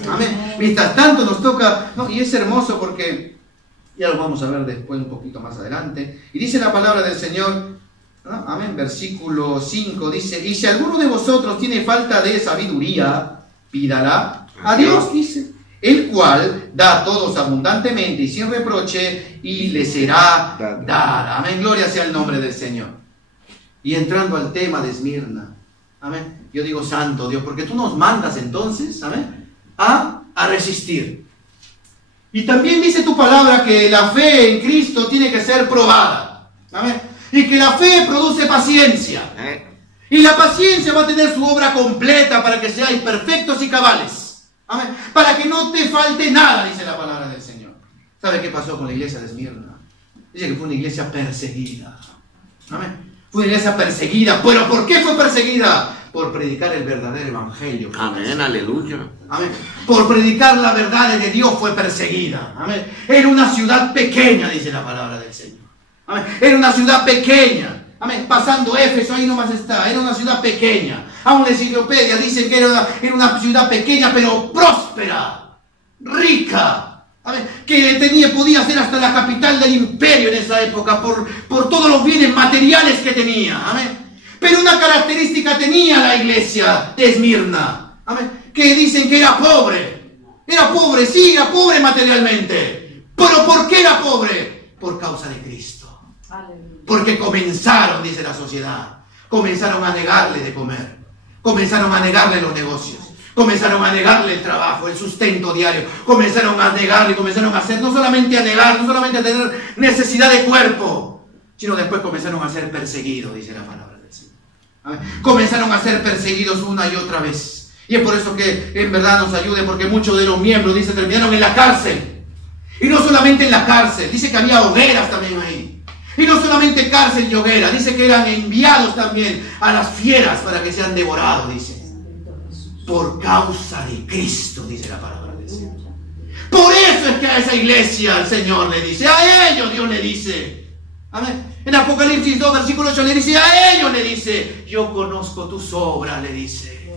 Amén. Mientras tanto nos toca, y es hermoso porque ya lo vamos a ver después un poquito más adelante. Y dice la palabra del Señor, ¿no? Amén, versículo 5 dice, y si alguno de vosotros tiene falta de sabiduría, pídala a Dios, dice, el cual da a todos abundantemente y sin reproche, y le será dada. Amén, gloria sea el nombre del Señor. Y entrando al tema de Esmirna, amén. Yo digo, santo Dios, porque tú nos mandas entonces, amén, a resistir. Y también dice tu palabra que la fe en Cristo tiene que ser probada. Amén. Y que la fe produce paciencia. Y la paciencia va a tener su obra completa para que seáis perfectos y cabales. Amén. Para que no te falte nada, dice la palabra del Señor. ¿Sabe qué pasó con la iglesia de Esmirna? Dice que fue una iglesia perseguida. Amén. Fue una iglesia perseguida. ¿Pero por qué fue perseguida? por predicar el verdadero evangelio. Amén, aleluya. Amén. Por predicar la verdad de Dios fue perseguida. Amén. Era una ciudad pequeña, dice la palabra del Señor. Amén. Era una ciudad pequeña. Amén. Pasando Éfeso, ahí nomás está. Era una ciudad pequeña. Aún la enciclopedia dice que era una ciudad pequeña, pero próspera, rica. Amén. Que podía ser hasta la capital del imperio en esa época por todos los bienes materiales que tenía. Amén. Pero una característica tenía la iglesia de Esmirna. Amén. Que dicen que era pobre. Era pobre, sí, era pobre materialmente. Pero ¿por qué era pobre? Por causa de Cristo. Porque comenzaron, dice la sociedad, comenzaron a negarle de comer. Comenzaron a negarle los negocios. Comenzaron a negarle el trabajo, el sustento diario. Comenzaron a negarle, comenzaron a hacer, no solamente a negar, no solamente a tener necesidad de cuerpo, sino después comenzaron a ser perseguidos, dice la palabra del Señor. ¿Amén? Comenzaron a ser perseguidos una y otra vez. Y es por eso que en verdad nos ayude, porque muchos de los miembros, dice, terminaron en la cárcel. Y no solamente en la cárcel, dice que había hogueras también ahí. Y no solamente cárcel y hoguera, dice que eran enviados también a las fieras para que sean devorados, dice. Por causa de Cristo, dice la palabra del Señor. Por eso es que a esa iglesia el Señor le dice, a ellos Dios le dice. Amén. En Apocalipsis 2, versículo 8 le dice, a ellos le dice, yo conozco tus obras, le dice.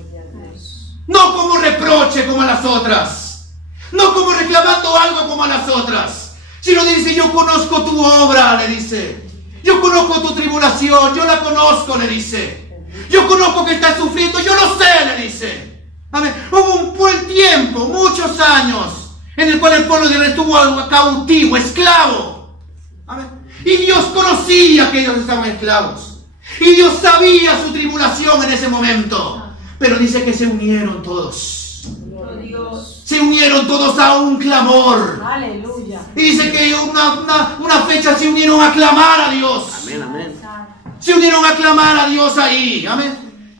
No como reproche como a las otras. No como reclamando algo como a las otras. Sino dice, yo conozco tu obra, le dice. Yo conozco tu tribulación, yo la conozco, le dice. Yo conozco que estás sufriendo, yo lo sé, le dice. Amén. Hubo un buen tiempo, muchos años, en el cual el pueblo de Israel estuvo cautivo, esclavo. Amén. Y Dios conocía que ellos estaban esclavos. Y Dios sabía su tribulación en ese momento. Pero dice que se unieron todos. Se unieron todos a un clamor. Aleluya. Y dice que una fecha se unieron a clamar a Dios. Amén, amén. Se unieron a clamar a Dios ahí. Amén.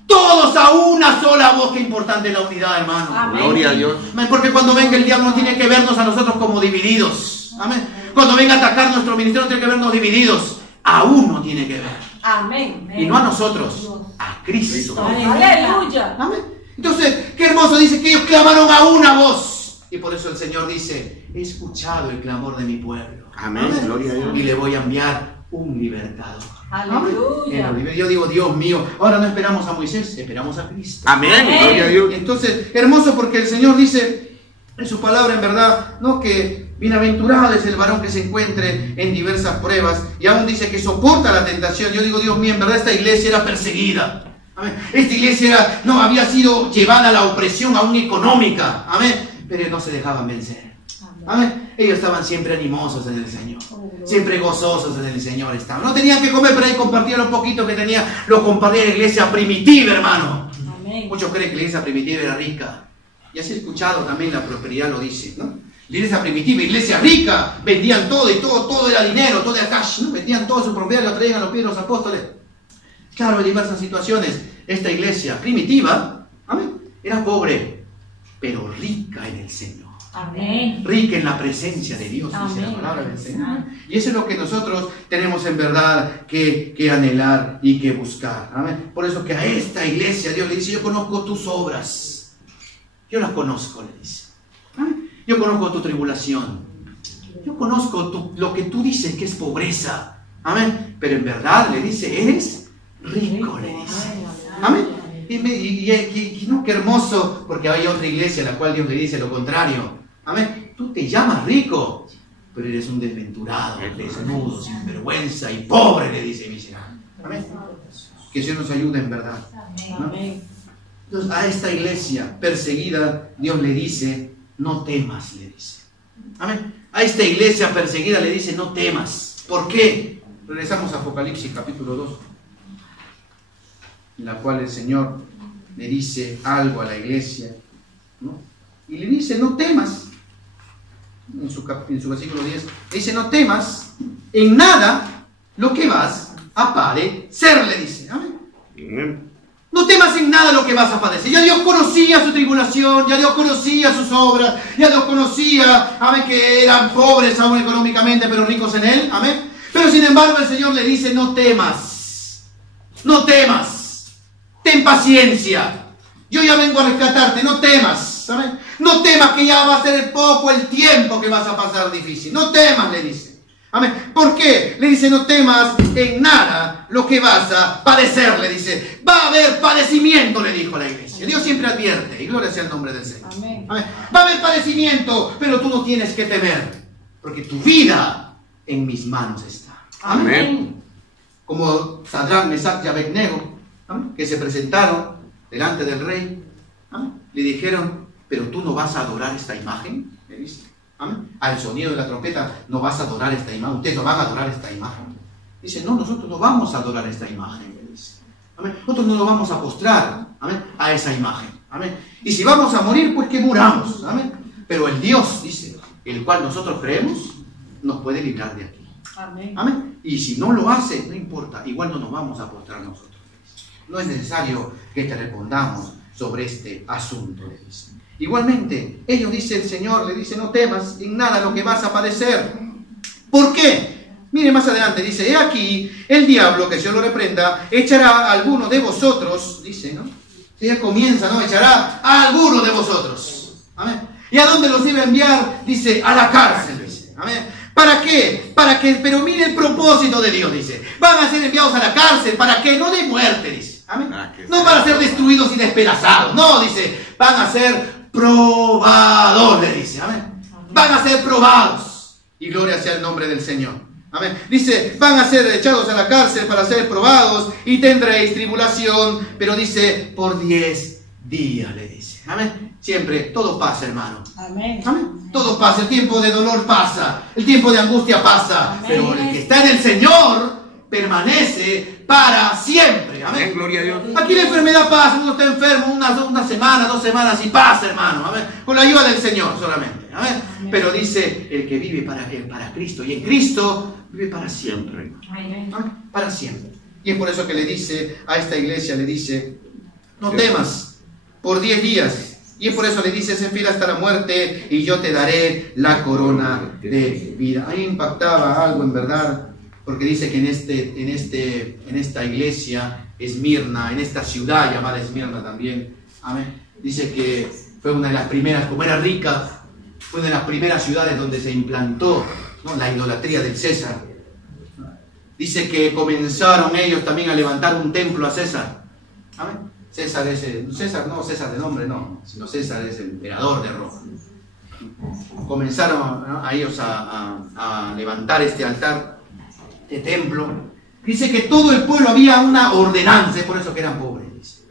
Todos a una sola voz. Qué importante es la unidad, hermano. Amén. Gloria a Dios. Amén. Porque cuando venga el diablo no tiene que vernos a nosotros como divididos. Amén. Cuando venga a atacar nuestro ministerio no tiene que vernos divididos. A uno tiene que ver. Amén. Y no a nosotros. A Cristo. Aleluya. Amén. Entonces, qué hermoso, dice que ellos clamaron a una voz. Y por eso el Señor dice, he escuchado el clamor de mi pueblo. Amén, gloria a Dios. Y le voy a enviar un libertador. Aleluya. Amén. Yo digo, Dios mío, ahora no esperamos a Moisés, esperamos a Cristo. Amén, gloria a Dios. Entonces, hermoso porque el Señor dice en su palabra, en verdad, no que bienaventurado es el varón que se encuentre en diversas pruebas, y aún dice que soporta la tentación. Yo digo, Dios mío, en verdad esta iglesia era perseguida. Amén. Esta iglesia no había sido llevada a la opresión aún económica. Amén. Pero no se dejaban vencer. Amén. Ellos estaban siempre animosos en el Señor. Siempre gozosos en el Señor estaban. No tenían que comer, pero ahí compartían lo poquito que tenía. Lo compartía en la iglesia primitiva, hermano. Amén. Muchos creen que la iglesia primitiva era rica. Y así he escuchado también, la prosperidad lo dice, ¿no? La iglesia primitiva, iglesia rica, vendían todo y todo era dinero, todo era cash, ¿no? Vendían todo su propiedad, lo traían a los pies de los apóstoles. Claro, en diversas situaciones, esta iglesia primitiva, amén, era pobre, pero rica en el Señor. Amén. Rica en la presencia de Dios, dice la Amén. palabra del Señor. Y eso es lo que nosotros tenemos en verdad que anhelar y que buscar. Amén. Por eso que a esta iglesia Dios le dice, yo conozco tus obras. Yo las conozco, le dice. Amén. Yo conozco tu tribulación. Yo conozco lo que tú dices que es pobreza. Amén. Pero en verdad le dice, eres rico, le dice. Amén. Y no, qué hermoso, porque hay otra iglesia a la cual Dios le dice lo contrario. Amén. Tú te llamas rico, pero eres un desventurado, desnudo, sin vergüenza y pobre, le dice miserable. Amén. Que Dios nos ayude en verdad. ¿No? Entonces, a esta iglesia perseguida, Dios le dice, no temas, le dice. Amén. A esta iglesia perseguida le dice, no temas. ¿Por qué? Regresamos a Apocalipsis capítulo 2. En la cual el Señor le dice algo a la iglesia, ¿no? Y le dice, no temas, en su versículo 10, le dice, no temas en nada lo que vas a padecer, le dice. Amén. No temas en nada lo que vas a padecer. Ya Dios conocía su tribulación, ya Dios conocía sus obras, ya Dios conocía, amén, que eran pobres aún económicamente, pero ricos en Él, amén. Pero sin embargo el Señor le dice, no temas, no temas. Ten paciencia. Yo ya vengo a rescatarte, no temas. ¿Saben? No temas que ya va a ser poco el tiempo que vas a pasar difícil. No temas, le dice. Amén. ¿Por qué? Le dice, no temas en nada lo que vas a padecer, le dice. Va a haber padecimiento, le dijo la iglesia. Dios siempre advierte, y gloria sea el nombre del Señor. Amén. Amén. Va a haber padecimiento, pero tú no tienes que temer, porque tu vida en mis manos está. Amén. Como Sadrach, Mesach y Abednego, ¿amén?, que se presentaron delante del rey, ¿amén?, le dijeron, pero tú no vas a adorar esta imagen, le dice. ¿Amén? Al sonido de la trompeta no vas a adorar esta imagen, ustedes no van a adorar esta imagen. Dice, no, nosotros no vamos a adorar esta imagen, le dice. ¿Amén? Nosotros no nos vamos a postrar, ¿amén?, a esa imagen. ¿Amén? Y si vamos a morir, pues que muramos. ¿Amén? Pero el Dios, dice, el cual nosotros creemos, nos puede librar de aquí. Amén. ¿Amén? Y si no lo hace, no importa, igual no nos vamos a postrar nosotros. No es necesario que te respondamos sobre este asunto, le dice. Igualmente, ellos, dice el Señor, le dice, no temas en nada lo que vas a padecer. ¿Por qué? Mire más adelante, dice, he aquí, el diablo, que Dios lo reprenda, echará a alguno de vosotros, dice, ¿no? Ya comienza, ¿no? Echará a alguno de vosotros. Amén. ¿Y a dónde los iba a enviar? Dice, a la cárcel, dice. Amén. ¿Para qué? Para que, pero mire el propósito de Dios, dice. Van a ser enviados a la cárcel, ¿para qué? No de muerte, dice. Amén. No para ser destruidos y despedazados, no, dice, van a ser probados, le dice. Amén. Van a ser probados. Y gloria sea el nombre del Señor. Amén. Dice, van a ser echados a la cárcel para ser probados y tendréis tribulación, pero dice, por 10 días, le dice. Amén. Siempre, todo pasa, hermano. Amén. Amén. Todo pasa, el tiempo de dolor pasa, el tiempo de angustia pasa, Amén. pero el que está en el Señor permanece para siempre. Amén. Gloria a Dios. Aquí la enfermedad pasa, uno está enfermo una semana, 2 semanas y pasa, hermano. Amén. Con la ayuda del Señor solamente. Amén. Pero dice, el que vive para Cristo y en Cristo vive para siempre. Amén. Amén. Para siempre. Y es por eso que le dice a esta iglesia, le dice, no temas por 10 días. Y es por eso le dice, sé fiel hasta la muerte y yo te daré la corona de vida. Ahí impactaba algo en verdad, porque dice que en esta iglesia, Esmirna, en esta ciudad llamada Esmirna también, amén, dice que fue una de las primeras, como era rica, fue una de las primeras ciudades donde se implantó, ¿no?, la idolatría del César. Dice que comenzaron ellos también a levantar un templo a César. Amén. César no César de nombre, no, sino César es el emperador de Roma. Comenzaron, ¿no?, a ellos a levantar este altar, este templo. Dice que todo el pueblo había una ordenanza, es por eso que eran pobres. Dice.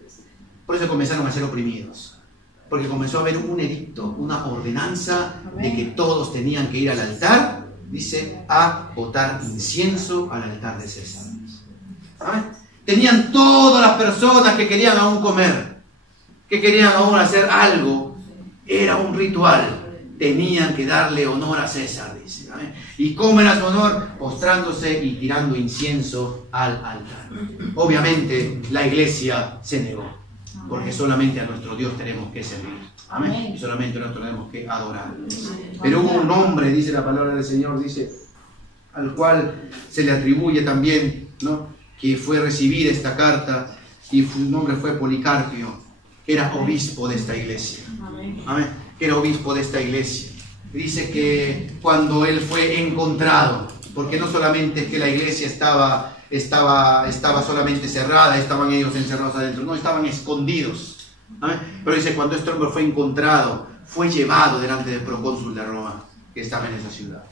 Por eso comenzaron a ser oprimidos. Porque comenzó a haber un edicto, una ordenanza de que todos tenían que ir al altar, dice, a botar incienso al altar de César. ¿Saben? Tenían todas las personas que querían aún comer, que querían aún hacer algo, era un ritual, tenían que darle honor a César, dice. ¿Saben? ¿Y cómo era su honor? Postrándose y tirando incienso al altar. Obviamente la iglesia se negó, porque solamente a nuestro Dios tenemos que servir. Amén. Y solamente nosotros tenemos que adorar. Pero hubo un hombre, dice la palabra del Señor, dice, al cual se le atribuye también, ¿no?, que fue a recibir esta carta, y su nombre fue Policarpio, que era obispo de esta iglesia. Amén. Que era obispo de esta iglesia. Dice que cuando él fue encontrado, porque no solamente es que la iglesia estaba solamente cerrada, estaban ellos encerrados adentro, no, estaban escondidos. Amén. Pero dice, cuando este hombre fue encontrado, fue llevado delante del procónsul de Roma, que estaba en esa ciudad.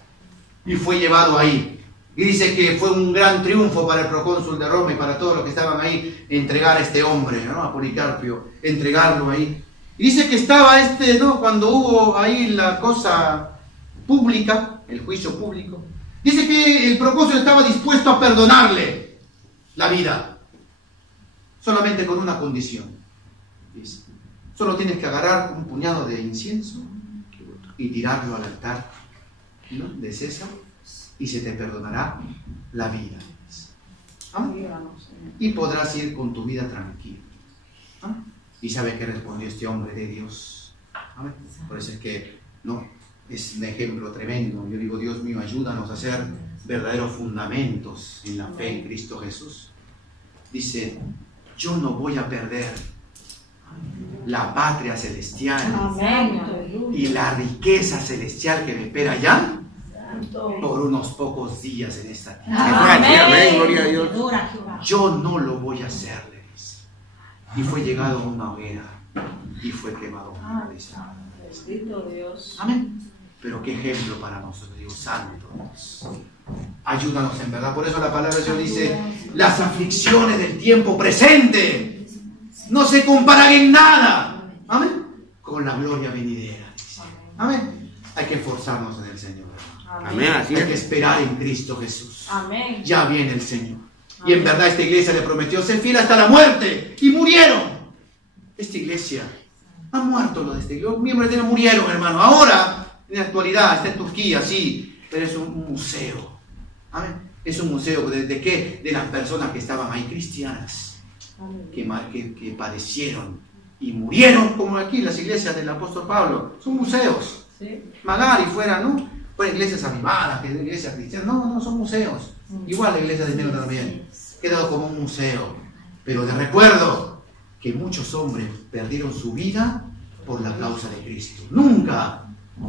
Y fue llevado ahí. Y dice que fue un gran triunfo para el procónsul de Roma y para todos los que estaban ahí, entregar a este hombre, ¿no?, a Policarpio, entregarlo ahí. Y dice que estaba ¿no?, cuando hubo ahí la cosa pública, el juicio público, dice que el procónsul estaba dispuesto a perdonarle la vida, solamente con una condición. Dice, solo tienes que agarrar un puñado de incienso y tirarlo al altar, ¿no?, de César, y se te perdonará la vida. ¿Amén? Y podrás ir con tu vida tranquila. ¿Amén? ¿Y sabe qué respondió este hombre de Dios? ¿Amén? Por eso es que, no, es un ejemplo tremendo. Yo digo, Dios mío, ayúdanos a hacer verdaderos fundamentos en la fe en Cristo Jesús. Dice, yo no voy a perder la patria celestial Amén. y la riqueza celestial que me espera allá Santo. por unos pocos días en esta tierra. Amén, gloria a Dios. Adora, Jehová. Yo no lo voy a hacer, le dice. Y fue llegado a una hoguera y fue quemado. Dice. Bendito Dios. Amén. Pero qué ejemplo para nosotros, Dios santo. Ayúdanos en verdad. Por eso la palabra de Dios dice, las aflicciones del tiempo presente no se comparan en nada. Amén. Con la gloria venidera. Dice. Amén. Hay que esforzarnos en el Señor. Amén, así Hay que es. esperar en Cristo Jesús. Amén. Ya viene el Señor. Y en verdad esta iglesia le prometió ser fiel hasta la muerte. Y murieron. Esta iglesia ha muerto los de esta iglesia. Los miembros de ella murieron, hermano. Ahora, en la actualidad, está en Turquía, sí. Pero es un museo. Amén. Es un museo. ¿De qué? De las personas que estaban ahí cristianas. Que padecieron y murieron, como aquí las iglesias del apóstol Pablo. Son museos. Sí. Magari fuera, ¿no? Fueran iglesias animadas, que iglesias cristianas. No, son museos. Igual la iglesia de Negro también. Quedado como un museo. Pero les recuerdo que muchos hombres perdieron su vida por la causa de Cristo. Nunca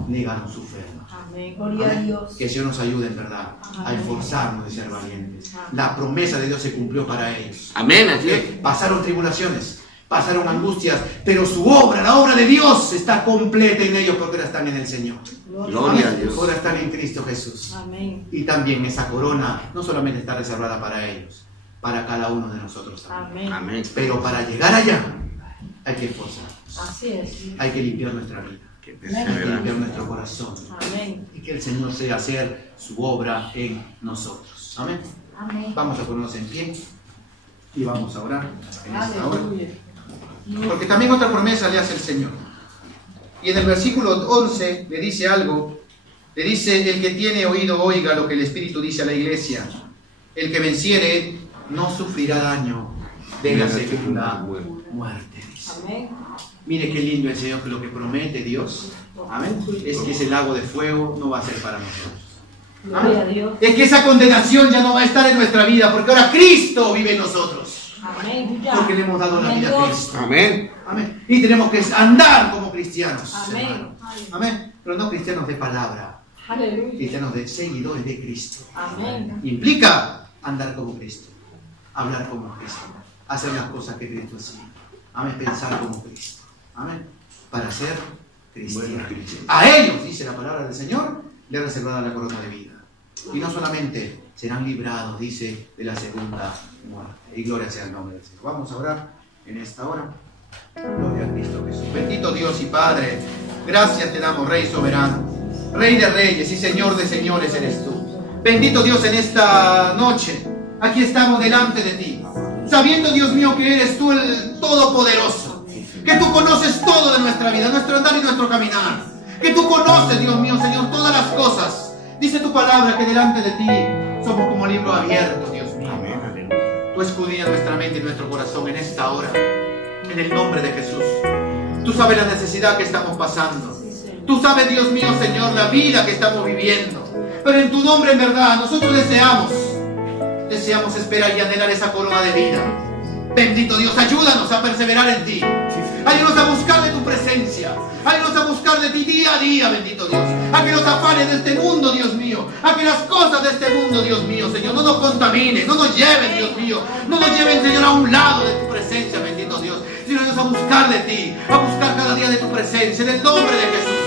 negaron su fe. Amén. Gloria a Dios. Que el Señor nos ayude en verdad a esforzarnos de ser valientes. La promesa de Dios se cumplió para ellos. Amén, así es. Pasaron tribulaciones, pasaron angustias, pero su obra, la obra de Dios, está completa en ellos porque ahora están en el Señor. Gloria a Dios. Ahora están en Cristo Jesús. Amén. Y también esa corona no solamente está reservada para ellos, para cada uno de nosotros también. Amén. Amén. Pero para llegar allá hay que esforzarnos, Así es. hay que limpiar nuestra vida, Que hay que perseverancia. limpiar nuestro corazón Amén. y que el Señor sea hacer su obra en nosotros. Amén. Amén. Vamos a ponernos en pie y vamos a orar en esta hora. Aleluya. Porque también otra promesa le hace el Señor. Y en el versículo 11 le dice algo. Le dice, el que tiene oído oiga lo que el Espíritu dice a la iglesia. El que venciere no sufrirá daño de la segunda muerte. Dice. Amén. Mire qué lindo el Señor, que lo que promete Dios, amén, es que ese lago de fuego no va a ser para nosotros. Gloria a Dios. Es que esa condenación ya no va a estar en nuestra vida, porque ahora Cristo vive en nosotros. Amén. Porque le hemos dado la Amén, vida a Dios. Cristo. Amén. Amén. Y tenemos que andar como cristianos. Amén. hermano. Amén. Pero no cristianos de palabra, Aleluya. cristianos de seguidores de Cristo. Amén. Implica andar como Cristo, hablar como Cristo, hacer las cosas que Cristo hacía. Amén. Pensar como Cristo. Amén. Para ser cristianos. A ellos, dice la palabra del Señor, le ha reservado la corona de vida. Y no solamente serán librados, dice, de la segunda muerte. Y gloria sea el nombre del Señor. Vamos a orar en esta hora. Gloria a Cristo Jesús. Bendito Dios y Padre, gracias te damos, Rey soberano, Rey de reyes y Señor de señores eres tú. Bendito Dios, en esta noche, aquí estamos delante de ti, sabiendo, Dios mío, que eres tú el Todopoderoso, que tú conoces todo de nuestra vida, nuestro andar y nuestro caminar, que tú conoces, Dios mío, Señor, todas las cosas. Dice tu palabra que delante de ti somos como libro abierto, Dios mío. Amén. Aleluya. Tú escudriñas nuestra mente y nuestro corazón en esta hora, en el nombre de Jesús. Tú sabes la necesidad que estamos pasando. Tú sabes, Dios mío, Señor, la vida que estamos viviendo. Pero en tu nombre, en verdad, nosotros deseamos esperar y anhelar esa corona de vida. Bendito Dios, ayúdanos a perseverar en ti. Ayúdanos a buscar de tu presencia. Ayúdanos a buscar de ti día a día, bendito Dios. A que los afanes de este mundo, Dios mío, a que las cosas de este mundo, Dios mío, Señor, no nos contaminen, no nos lleven, Dios mío, no nos lleven, Señor, a un lado de tu presencia, bendito Dios. Sino ayúdanos a buscar de ti, a buscar cada día de tu presencia, en el nombre de Jesús.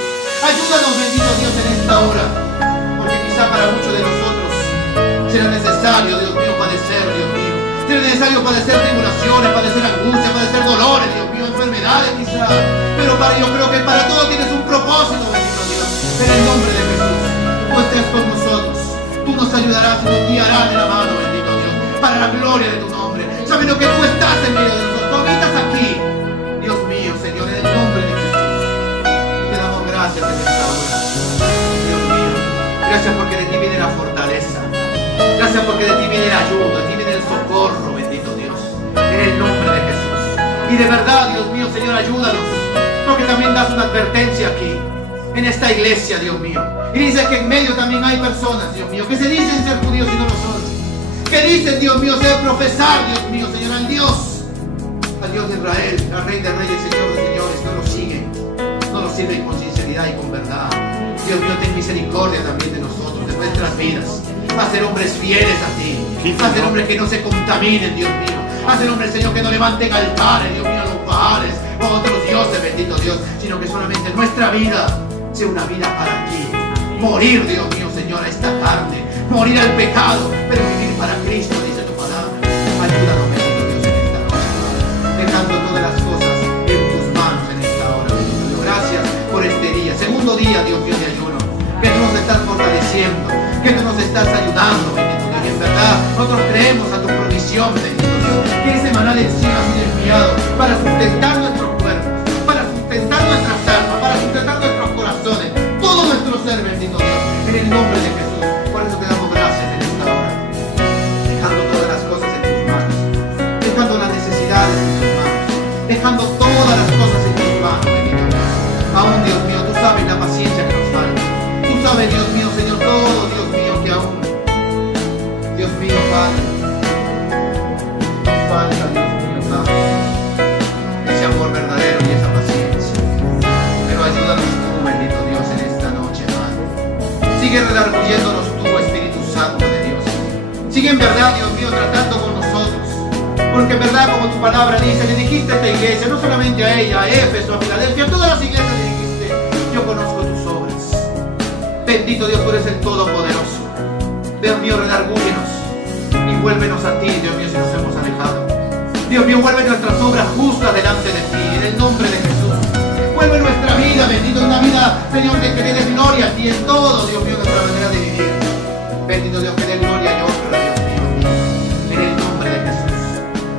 Ayúdanos, bendito Dios, en esta hora, porque quizá para muchos de nosotros será necesario, Dios mío, padecer, Dios mío. Será necesario padecer tribulaciones, padecer angustia, padecer dolores, Dios mío, enfermedades quizá. Pero yo creo que para todo tienes un propósito, bendito Dios. En el nombre de Jesús, tú estés con nosotros. Tú nos ayudarás y nos guiarás de la mano, bendito Dios, para la gloria de tu nombre. Sabiendo que tú estás en medio de nosotros, tú habitas aquí. Dios mío, Señor, en el nombre de Jesús. Te damos gracias en esta hora. Dios mío, gracias porque de ti viene la fortaleza. Gracias porque de ti viene la ayuda, de ti viene el socorro, bendito Dios. En el nombre de Jesús. Y de verdad, Dios mío, Señor, ayúdanos. Porque también das una advertencia aquí, en esta iglesia, Dios mío. Y dice que en medio también hay personas, Dios mío, que se dicen ser judíos y no lo son. Que dicen, Dios mío, ser profesar, Dios mío, Señor, al Dios al Dios de Israel, al Rey de Reyes, Señor de Señores, no lo siguen, no lo sirven con sinceridad y con verdad. Dios mío, ten misericordia también de nosotros, de nuestras vidas. Haz ser hombres fieles a ti, haz ser hombres que no se contaminen, Dios mío. Haz ser hombres, Señor, que no levanten altares, Dios mío, a los Baales o a otros dioses, bendito Dios, sino que solamente nuestra vida sea una vida para ti. Morir, Dios mío, Señor, a esta carne, morir al pecado, pero vivir para Cristo, dice tu palabra. Ayúdanos, bendito Dios, en esta noche, Padre, dejando todas las cosas en tus manos en esta hora, bendito Dios. Gracias por este día, segundo día, Dios mío, de ayuno, que tú nos estás fortaleciendo, que tú nos estás ayudando, bendito Dios. Y en verdad, nosotros creemos a tu provisión, bendito Dios, que ese maná del cielo ha sido enviado para sustentar nuestros cuerpos, para sustentar nuestras almas, para sustentar nuestros corazones, todo nuestro ser, bendito Dios, en el nombre de Jesús. Por eso te damos gracias en esta hora, dejando todas las cosas en tus manos, dejando las necesidades en tus manos, dejando todas las cosas en tus manos, bendito Dios. Aún, Dios mío, tú sabes la paciencia que nos falta, tú sabes, Dios mío, Señor, todo, Dios mío, que aún, Dios mío, Padre, nos falta, Dios mío, Padre, ese amor verdadero y esa paciencia. Pero ayúdanos tú, bendito Dios, en esta noche, Padre. Sigue redarguyéndonos tú, Espíritu Santo de Dios. Sigue en verdad, Dios mío, tratando con nosotros. Porque en verdad, como tu palabra dice, le dijiste a esta iglesia, no solamente a ella, a Éfeso, a Filadelfia, a todas las iglesias le dijiste, yo conozco tus obras. Bendito Dios, tú eres el Todopoderoso. Dios mío, redargúyenos y vuélvenos a ti, Dios mío, si nos hemos alejado. Dios mío, vuelve nuestras obras justas delante de ti, en el nombre de Jesús. Vuelve nuestra vida, bendito, una vida, Señor, que te dé gloria a ti en todo, Dios mío, nuestra manera de vivir. Bendito Dios, que dé gloria y honra, Dios mío, en el nombre de Jesús.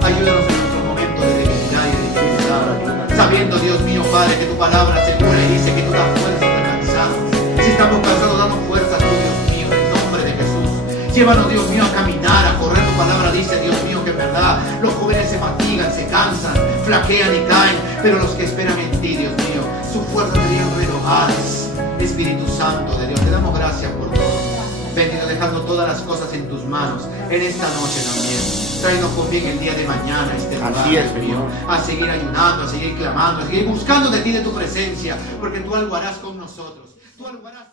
Ayúdanos en nuestro momento de debilidad y de dificultad, sabiendo, Dios mío, Padre, que tu palabra asegura y dice que tú das fuerzas al cansado. Si estamos cansados, danos fuerzas tú, Dios mío, en el nombre de Jesús. Llévanos, Dios mío, a caminar, a correr. Tu palabra dice, Dios mío, que en verdad los jóvenes se fatigan, se cansan, flaquean y caen, pero los que esperan en ti, Dios mío, sus fuerzas serían renovadas. Espíritu Santo de Dios, te damos gracias por todo. Bendito, dejando todas las cosas en tus manos en esta noche también. Tráenos con bien el día de mañana este lugar, Dios mío, a seguir ayunando, a seguir clamando, a seguir buscando de ti, de tu presencia, porque tú algo harás con nosotros. Tú algo harás.